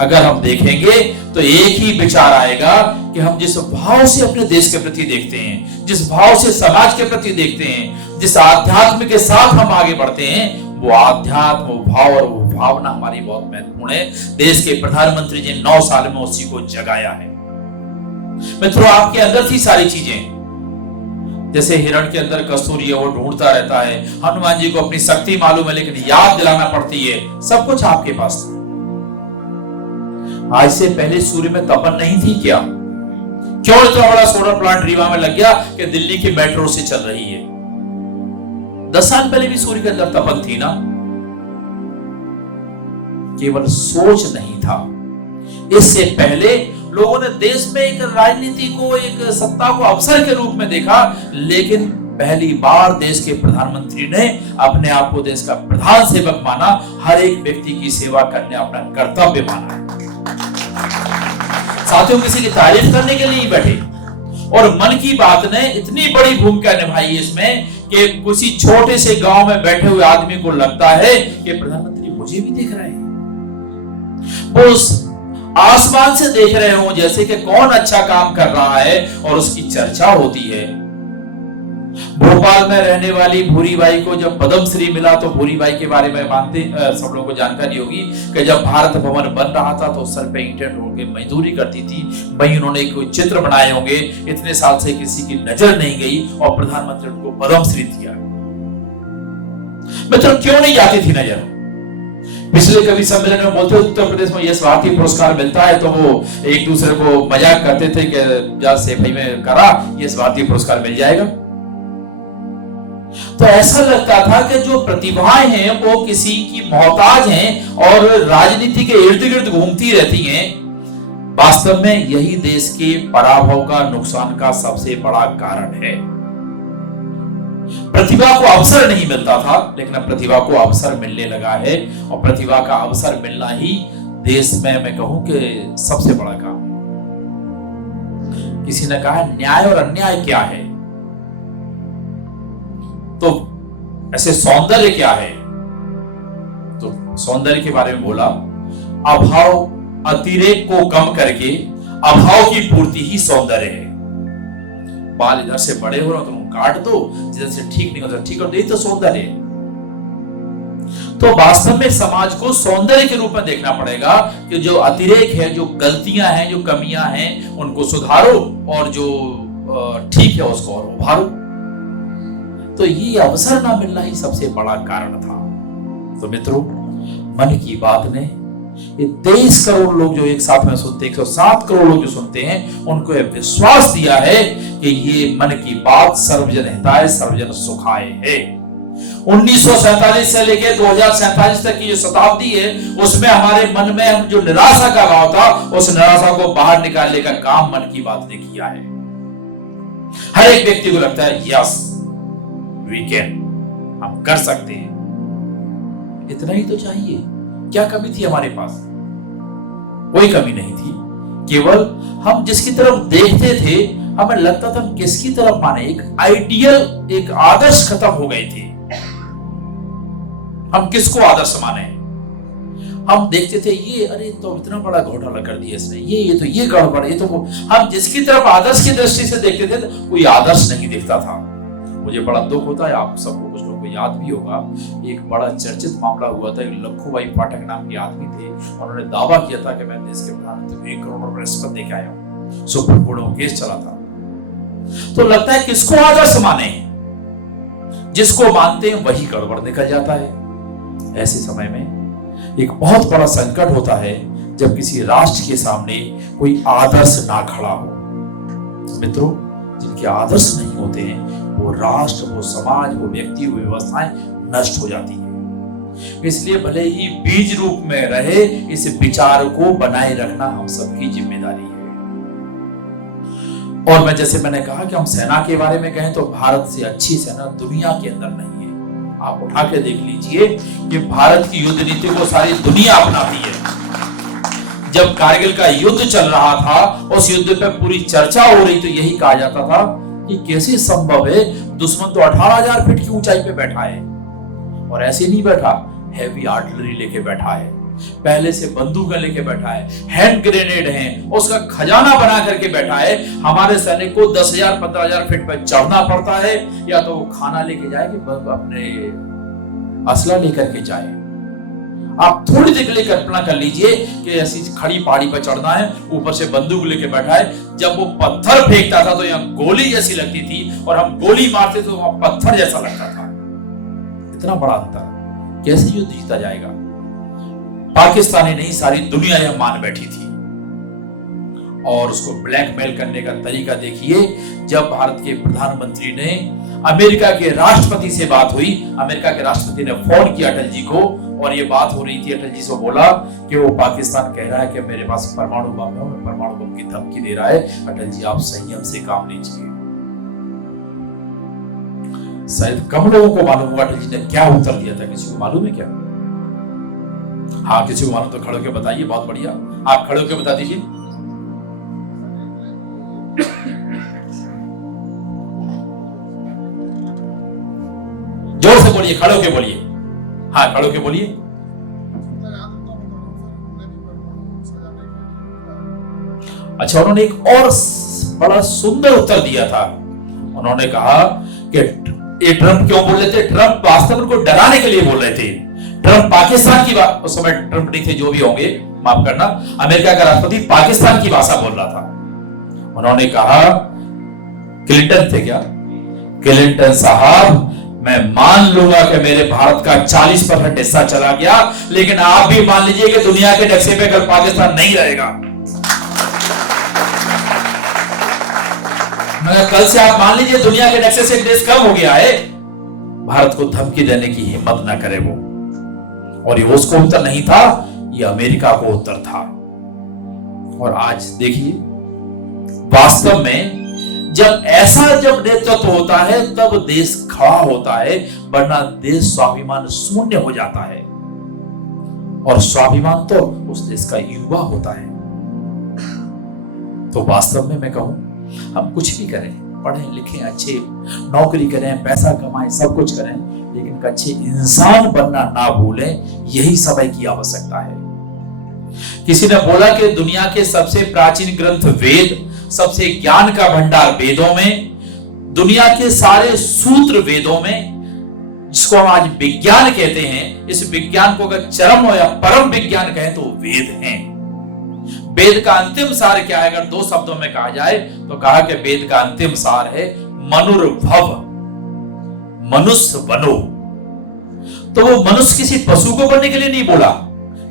अगर हम देखेंगे तो एक ही विचार आएगा कि हम जिस भाव से अपने देश के प्रति देखते हैं, जिस भाव से समाज के प्रति देखते हैं, जिस आध्यात्म के साथ हम आगे बढ़ते हैं, वो आध्यात्म, वो भाव और वो भावना हमारी बहुत महत्वपूर्ण है। देश के प्रधानमंत्री जी 9 साल में उसी को जगाया है। मित्रों, आपके अंदर थी सारी चीजें। जैसे हिरण के अंदर कस्तूरी है, वो ढूंढता रहता है। हनुमान जी को अपनी शक्ति मालूम है, लेकिन याद दिलाना पड़ती है। सब कुछ आपके पास था। आज से पहले सूर्य में तपन नहीं थी क्या? क्यों इतना बड़ा सोलर प्लांट रीवा में लग गया कि दिल्ली की मेट्रो से चल रही है? 10 साल पहले भी सूर्य के अंदर तपन थी ना। केवल सोच नहीं था। इससे पहले लोगों ने देश में एक राजनीति को, एक सत्ता को अवसर के रूप में देखा, लेकिन पहली बार देश के प्रधानमंत्री ने अपने आप को देश का प्रधान सेवक माना, हर एक व्यक्ति की सेवा करने अपना कर्तव्य माना। साथियों, किसी की तारीफ करने के लिए ही बैठे। और मन की बात ने इतनी बड़ी भूमिका निभाई इसमें कि किसी छोटे से गांव में बैठे हुए आदमी को लगता है कि प्रधानमंत्री मुझे भी देख रहे हैं। वो आसमान से देख रहे हो जैसे कि कौन अच्छा काम कर रहा है और उसकी चर्चा होती है। भोपाल में रहने वाली भूरी बाई को जब पद्म श्री मिला तो भूरी बाई के बारे में मानते सब लोगों को जानकारी होगी कि जब भारत भवन बन रहा था तो सर पे ईंटें ढोल के मजदूरी करती थी। वहीं उन्होंने कोई चित्र बनाए होंगे, इतने साल से किसी की नजर नहीं गई और प्रधानमंत्री उनको पद्म श्री दिया। मित्रों, क्यों नहीं जाती थी नजर? पिछले कभी सम्मेलन में बोलते उत्तर प्रदेश में यह स्वार्थी पुरस्कार मिलता है तो वो एक दूसरे को मजाक करते थे कि जा सेफई में करा, ये स्वार्थी पुरस्कार मिल जाएगा। तो ऐसा लगता था कि जो प्रतिभाएं हैं वो किसी की मोहताज हैं और राजनीति के इर्द गिर्द घूमती रहती हैं। वास्तव में यही देश के पराभव का, नुकसान का सबसे बड़ा कारण है। प्रतिभा को अवसर नहीं मिलता था, लेकिन अब प्रतिभा को अवसर मिलने लगा है और प्रतिभा का अवसर मिलना ही देश में मैं कहूं कि सबसे बड़ा काम है। किसी ने कहा न्याय और अन्याय क्या है, तो ऐसे सौंदर्य क्या है? तो सौंदर्य के बारे में बोला, अभाव, अतिरेक को कम करके अभाव की पूर्ति ही सौंदर्य है। बाल इधर से बड़े हो रहे हो तो काट दो, जिधर से ठीक नहीं होता ठीक हो, यही तो सौंदर्य है। तो वास्तव में समाज को सौंदर्य के रूप में देखना पड़ेगा कि जो अतिरेक है, जो गलतियां हैं, जो कमियां हैं, उनको सुधारो और जो ठीक है उसको और उभारो। तो ये अवसर ना मिलना ही सबसे बड़ा कारण था। तो मित्रों, मन की बात ने ये 23 करोड़ लोग जो एक साथ में सुनते हैं, 107 करोड़ लोग जो सुनते हैं, उनको यह विश्वास दिया है कि ये मन की बात सर्वजन हिताय सर्वजन सुखाय है। 1947 से लेकर 2047 तक की जो शताब्दी है, उसमें हमारे मन में हम जो निराशा का भाव था, उस निराशा को बाहर निकालने का काम मन की बात ने किया है। हर एक व्यक्ति को लगता है यस वी कैन, हम कर सकते हैं। इतना ही तो चाहिए। क्या कमी थी हमारे पास? कोई कमी नहीं थी। केवल हम जिसकी तरफ देखते थे, हमें लगता था हम किसकी तरफ माने। एक आइडियल, एक आदर्श खत्म हो गए थे। हम किसको आदर्श माने? हम देखते थे ये, अरे तो इतना बड़ा घोटाला कर दिया इसने, ये तो ये गड़बड़, ये तो वो। हम जिसकी तरफ आदर्श की दृष्टि से देखते थे, कोई आदर्श नहीं दिखता था। मुझे बड़ा दुख होता है, आप सबको, कुछ लोगों को याद भी होगा, एक बड़ा चर्चित मामला हुआ था। एक लखूभाई पाठक नाम के आदमी थे, उन्होंने दावा किया था कि मैं देश के प्रधानमंत्री को 1 करोड़ रुपए रिश्वत देके आया हूं। सुप्रीम कोर्ट में केस चला था। तो लगता है किसको आदर्श माने? जिसको मानते हैं वही गड़बड़ निकल जाता है। ऐसे समय में एक बहुत बड़ा संकट होता है जब किसी राष्ट्र के सामने कोई आदर्श ना खड़ा हो। मित्रों, जिनके आदर्श नहीं होते हैं, वो राष्ट्र, वो समाज, वो व्यक्ति, वो व्यवस्थाएं नष्ट हो जाती है। इसलिए भले ही बीज रूप में रहे, इस विचार को बनाए रखना हम सबकी जिम्मेदारी है। और मैं जैसे मैंने कहा कि हम सेना के बारे में कहें तो भारत से अच्छी सेना दुनिया के अंदर नहीं है। आप उठा के देख लीजिए कि भारत की युद्ध नीति को सारी दुनिया अपनाती है। जब कारगिल का युद्ध चल रहा था, उस युद्ध पे पूरी चर्चा हो रही, तो यही कहा जाता था कि कैसे संभव है, दुश्मन तो 18,000 फीट की ऊंचाई पे बैठा है और ऐसे नहीं बैठा, हैवी आर्टिलरी लेके बैठा है, पहले से बंदूकें लेके बैठा है, हैंड ग्रेनेड हैं, उसका खजाना बना करके बैठा है। हमारे सैनिक को 10,000 15,000 फीट पर चढ़ना पड़ता है, या तो वो खाना लेके जाए कि अपने असला लेकर के जाए। आप थोड़ी देर के लिए कल्पना कर लीजिए कि ऐसी खड़ी पहाड़ी पर चढ़ना है, ऊपर से बंदूक लेके बैठा है। जब वो पत्थर फेंकता था तो यहाँ गोली जैसी लगती थी, और हम गोली मारते तो वहां पत्थर जैसा लगता था। इतना बड़ा अंतर। कैसे युद्ध जीता जाएगा? पाकिस्तानी नहीं, सारी दुनिया यह मान बैठी थी। और उसको ब्लैकमेल करने का तरीका देखिए। जब भारत के प्रधानमंत्री ने अमेरिका के राष्ट्रपति से बात हुई, अमेरिका के राष्ट्रपति ने फोन किया अटल जी को, और ये बात हो रही थी, अटल जी से बोला कि वो पाकिस्तान कह रहा है कि मेरे पास परमाणु बम है, परमाणु बम की धमकी दे रहा है। अटल जी आप संयम से काम लीजिए। शायद कम लोगों को मालूम होगा अटल जी ने क्या उत्तर दिया था। किसी को मालूम है क्या? हाँ, किसी को मालूम तो खड़े होकर बताइए। बहुत बढ़िया, आप खड़े होकर बता दीजिए। जोर से बोलिए, खड़े होकर बोलिए। हाँ, खड़े होकर बोलिए। अच्छा, उन्होंने एक और बड़ा सुंदर उत्तर दिया था। उन्होंने कहा कि ये ट्रंप क्यों बोल रहे थे? ट्रंप वास्तव में उनको डराने के लिए बोल रहे थे। ट्रंप पाकिस्तान की बात, उस समय ट्रंप नहीं थे, जो भी होंगे माफ करना, अमेरिका का राष्ट्रपति पाकिस्तान की भाषा बोल रहा था। उन्होंने कहा, क्लिंटन थे क्या? क्लिंटन साहब, मैं मान लूंगा कि मेरे भारत का 40% हिस्सा चला गया, लेकिन आप भी मान लीजिए कि दुनिया के नक्शे पे कल पाकिस्तान नहीं रहेगा। मगर कल से आप मान लीजिए दुनिया के नक्शे से देश कम हो गया है। भारत को धमकी देने की हिम्मत ना करे वो। और ये उसको उत्तर नहीं था, ये अमेरिका को उत्तर था। और आज देखिए, वास्तव में जब नेतृत्व होता है तब देश खड़ा होता है, वरना देश स्वाभिमान शून्य हो जाता है। और स्वाभिमान तो उस देश का युवा होता है। तो वास्तव में मैं कहूं, हम कुछ भी करें, पढ़ें लिखें, अच्छे नौकरी करें, पैसा कमाएं, सब कुछ करें, लेकिन अच्छे इंसान बनना ना भूलें। यही समय की आवश्यकता है। किसी ने बोला कि दुनिया के सबसे प्राचीन ग्रंथ वेद, सबसे ज्ञान का भंडार वेदों में, दुनिया के सारे सूत्र वेदों में, जिसको हम आज विज्ञान कहते हैं, इस विज्ञान को अगर चरम या परम विज्ञान कहें तो वेद हैं। वेद का अंतिम सार क्या है? अगर 2 शब्दों में कहा जाए तो कहा कि वेद का अंतिम सार है मनुर्भव, मनुष्य बनो। तो वो मनुष्य किसी पशु को बनने के लिए नहीं बोला,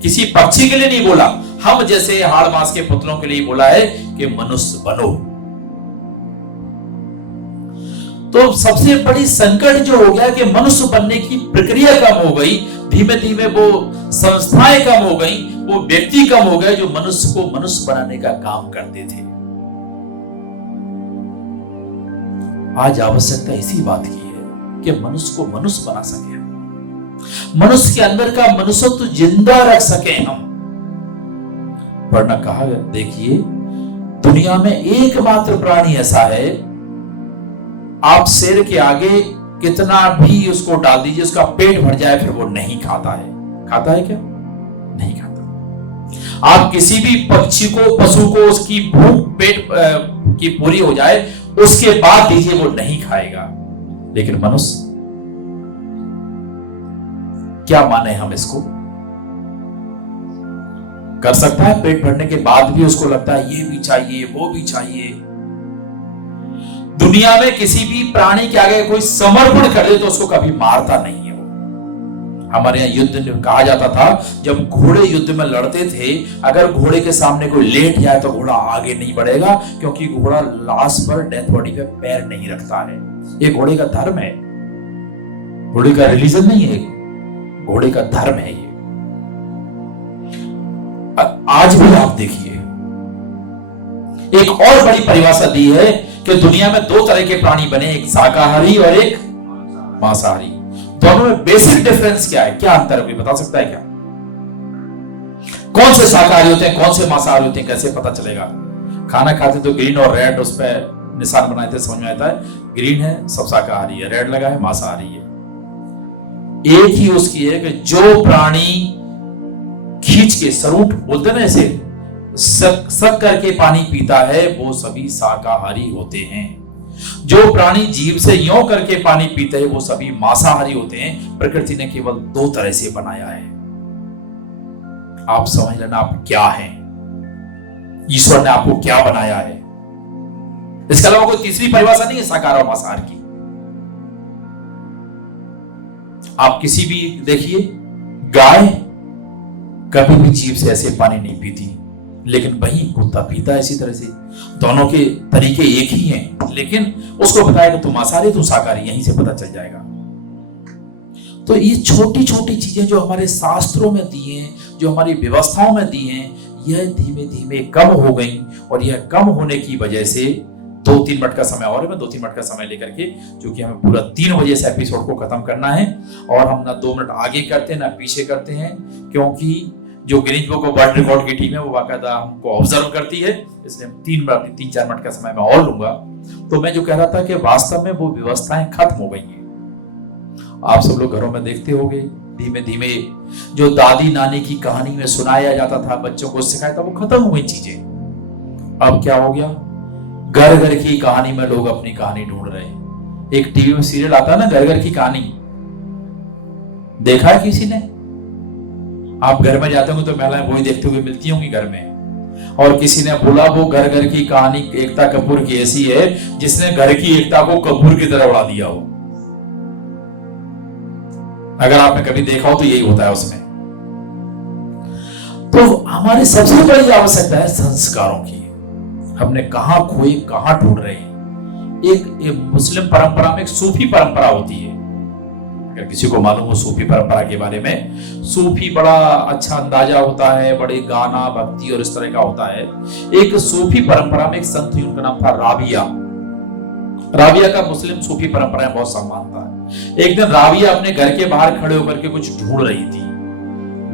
किसी पक्षी के लिए नहीं बोला, हम जैसे हाड़ मांस के पुतलों के लिए बोला है कि मनुष्य बनो। तो सबसे बड़ी संकट जो हो गया कि मनुष्य बनने की प्रक्रिया कम हो गई, धीमे धीमे वो संस्थाएं कम हो गई, वो व्यक्ति कम हो गए जो मनुष्य को मनुष्य बनाने का काम करते थे। आज आवश्यकता इसी बात की है कि मनुष्य को मनुष्य बना सके, मनुष्य के अंदर का मनुष्यत्व तो जिंदा रख सके हम। वरना कहा गया, देखिए दुनिया में एकमात्र प्राणी ऐसा है, आप शेर के आगे कितना भी उसको डाल दीजिए, उसका पेट भर जाए, फिर वो नहीं खाता है। खाता है क्या? नहीं खाता। आप किसी भी पक्षी को, पशु को उसकी भूख पेट की पूरी हो जाए, उसके बाद दीजिए, वो नहीं खाएगा। लेकिन मनुष्य, क्या माने हम इसको? कर सकता है पेट भरने के बाद भी उसको लगता है ये भी चाहिए, वो भी चाहिए। दुनिया में किसी भी प्राणी के आगे कोई समर्पण कर दे तो उसको कभी मारता नहीं है वो। हमारे यहाँ युद्ध में कहा जाता था, जब घोड़े युद्ध में लड़ते थे, अगर घोड़े के सामने कोई लेट जाए तो घोड़ा आगे नहीं बढ़ेगा, क्योंकि घोड़ा लाश पर, डेथ बॉडी पे पैर नहीं रखता है। ये घोड़े का धर्म है, घोड़े का रिलीजन नहीं है, घोड़े का धर्म है ये। आज भी आप देखिए, एक और बड़ी परिभाषा दी है कि दुनिया में 2 तरह के प्राणी बने, एक शाकाहारी और एक मांसाहारी। दोनों में बेसिक डिफरेंस क्या है? क्या अंतर है? कोई बता सकता है क्या? कौन से शाकाहारी होते हैं, कौन से मांसाहारी होते हैं, कैसे पता चलेगा? खाना खाते तो ग्रीन और रेड उस पर निशान बनाए थे, समझ में आता है ग्रीन है सब शाकाहारी है, रेड लगा है मांसाहारी है। एक ही उसकी है कि जो प्राणी खींच के, सरूट बोलते ना ऐसे, सक करके पानी पीता है, वो सभी शाकाहारी होते हैं। जो प्राणी जीव से यों करके पानी पीते हैं वो सभी मांसाहारी होते हैं। प्रकृति ने केवल 2 तरह से बनाया है। आप समझ लेना आप क्या हैं, ईश्वर ने आपको क्या बनाया है। इसके अलावा कोई तीसरी परिभाषा नहीं है शाकाहार और मांसाहार की। आप किसी भी देखिए, गाय कभी भी जीभ से ऐसे पानी नहीं पीती, लेकिन वही कुत्ता पीता है इसी तरह से। दोनों के तरीके एक ही हैं, लेकिन उसको बताएगा तुम मांसाहारी तुम शाकाहारी, यहीं से पता चल जाएगा। तो ये छोटी छोटी चीजें जो हमारे शास्त्रों में दी हैं, जो हमारी व्यवस्थाओं में दी हैं, यह धीमे धीमे कम हो गई। और यह कम होने की वजह से 2-3 मिनट का समय और है, मैं 2-3 मिनट का समय लेकर के, क्योंकि हमें पूरा 3 बजे से एपिसोड को खत्म करना है और हम ना 2 मिनट आगे करते हैं ना पीछे करते हैं, क्योंकि जो Guinness book of world record की टीम है वो बाकायदा हमको ऑब्जर्व करती है, इसलिए हम 3-4 मिनट का समय मैं और लूंगा। तो मैं जो कह रहा था कि वास्तव में वो व्यवस्थाएं खत्म हो गई हैं। आप सब लोग घरों में देखते होंगे, धीमे धीमे जो दादी नानी की कहानी में सुनाया जाता था, बच्चों को सिखाया था, वो खत्म हुई चीजें। अब क्या हो गया, घर घर की कहानी में लोग अपनी कहानी ढूंढ रहे हैं। एक टीवी में सीरियल आता है ना, घर घर की कहानी, देखा है किसी ने? आप घर में जाते होंगे तो महिलाएं वही देखते हुए मिलती होंगी घर में। और किसी ने बोला वो घर घर की कहानी एकता कपूर की ऐसी है जिसने घर की एकता को कपूर की तरह उड़ा दिया हो। अगर आपने कभी देखा हो तो यही होता है उसमें। तो हमारी सबसे बड़ी आवश्यकता है संस्कारों की। हमने कहां खोए, कहां ढूंढ रहे हैं। एक मुस्लिम परंपरा में एक सूफी परंपरा होती है, अगर किसी को मालूम हो सूफी परंपरा के बारे में। सूफी बड़ा अच्छा अंदाजा होता है, बड़े गाना भक्ति और इस तरह का होता है। एक सूफी परंपरा में एक संत हुई, उनका नाम था राबिया। राबिया का मुस्लिम सूफी परंपरा में बहुत सम्मान था। एक दिन राबिया अपने घर के बाहर खड़े होकर के कुछ ढूंढ रही थी।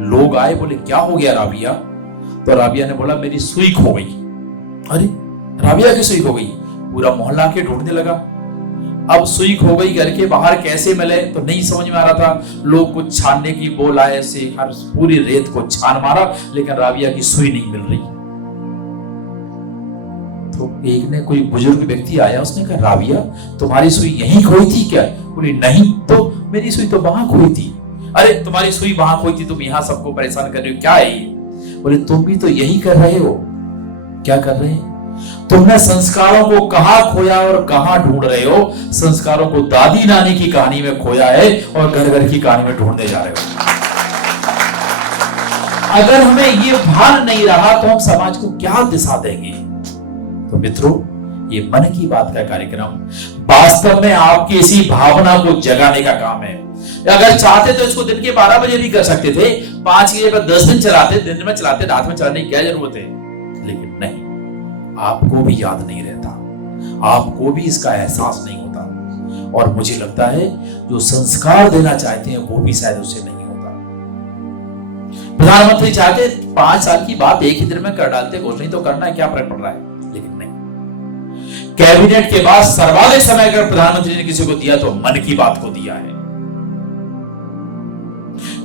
लोग आए, बोले क्या हो गया राबिया? तो राबिया ने बोला मेरी सुई खो गई। अरे राबिया की सुई खो गई? पूरा मोहल्ला के ढूंढने लगा। अब सुई खो गई, घर के बाहर कैसे मिले तो नहीं समझ में आ रहा था। लोग कुछ छानने की बोल आए, से हर पूरी रेत को छान मारा, लेकिन राबिया की सुई नहीं मिल रही। तो एक ने, कोई बुजुर्ग व्यक्ति आया, उसने कहा राबिया तुम्हारी सुई यहीं खोई थी क्या? बोली नहीं, तो मेरी सुई तो वहां खोई थी। अरे तुम्हारी सुई वहां खोई थी, तुम यहाँ सबको परेशान कर रहे हो, क्या है ये? बोले तुम भी तो यही कर रहे हो। क्या कर रहे हैं? तुमने संस्कारों को कहां खोया और कहां ढूंढ रहे हो? संस्कारों को दादी नानी की कहानी में खोया है और घर घर की कहानी में ढूंढने जा रहे हो। अगर हमें ये भान नहीं रहा तो हम समाज को क्या दिशा देंगे? तो मित्रों, ये मन की बात का कार्यक्रम वास्तव में आपकी इसी भावना को जगाने का काम है। अगर चाहते तो इसको दिन के 12 बजे भी कर सकते थे, 5 की जगह 10 दिन चलाते, दिन में चलाते, रात में चलाने की क्या जरूरत है? लेकिन नहीं, आपको भी याद नहीं रहता, आपको भी इसका एहसास नहीं होता। और मुझे लगता है जो संस्कार देना चाहते हैं वो भी शायद उससे नहीं होता। प्रधानमंत्री चाहते 5 साल की बात एक ही दिन में कर डालते, घोषणा तो करना है, क्या फर्क पड़ रहा है? लेकिन नहीं। कैबिनेट के बाद सर्वाधिक समय अगर प्रधानमंत्री ने किसी को दिया तो मन की बात को दिया है।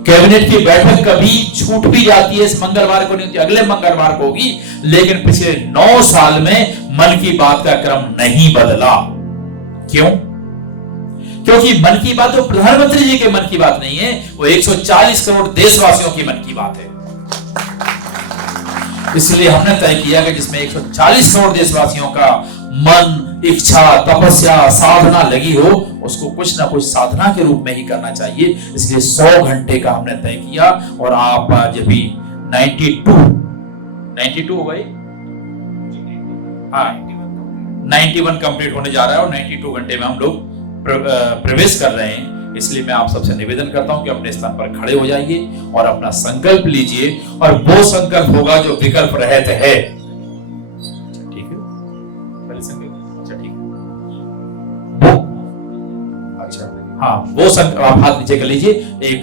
कैबिनेट की बैठक कभी छूट भी जाती है, इस मंगलवार को नहीं होती, अगले मंगलवार को होगी, लेकिन पिछले 9 साल में मन की बात का क्रम नहीं बदला। क्यों? क्योंकि मन की बात तो प्रधानमंत्री जी के मन की बात नहीं है, वो 140 करोड़ देशवासियों की मन की बात है। इसलिए हमने तय किया कि जिसमें 140 करोड़ देशवासियों का मन, इच्छा, तपस्या, साधना लगी हो, उसको कुछ ना कुछ साधना के रूप में ही करना चाहिए। इसलिए 100 घंटे का हमने तय किया। और आप जब भी 92 हो गए, हाँ 91 कंप्लीट होने जा रहा है और 92 घंटे में हम लोग प्रवेश कर रहे हैं। इसलिए मैं आप सबसे निवेदन करता हूं कि अपने स्थान पर खड़े हो जाइए और अपना संकल्प लीजिए, और वो संकल्प होगा जो विकल्प रहित है। ठीक है, पहले संकल्प, अच्छा ठीक है, अच्छा हाँ, वो संकल्प आप हाथ नीचे कर लीजिए। एक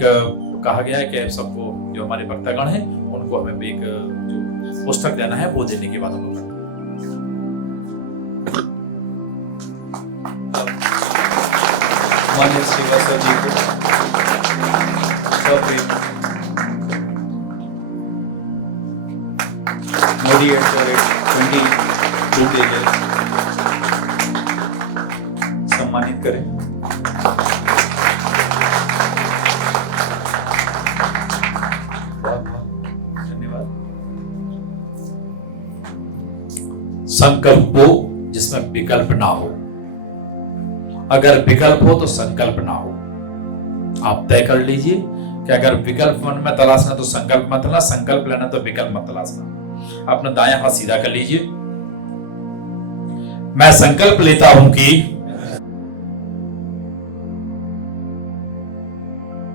कहा गया है कि सबको, जो हमारे वक्तागण हैं उनको हमें एक जो पुस्तक देना है वो देने के बाद हम लोग मान्य श्रीवास्तव जी को सब मोदी एट 22 पेजेस। कनेक्ट करें। बहुत बहुत धन्यवाद। संकल्प हो जिसमें विकल्प ना हो। अगर विकल्प हो तो संकल्प ना हो। आप तय कर लीजिए कि अगर विकल्प मन में तलाशना तो संकल्प मत लेना, संकल्प लेना तो विकल्प मत तलाशना। अपना दायां हाथ सीधा कर लीजिए। मैं संकल्प लेता हूं कि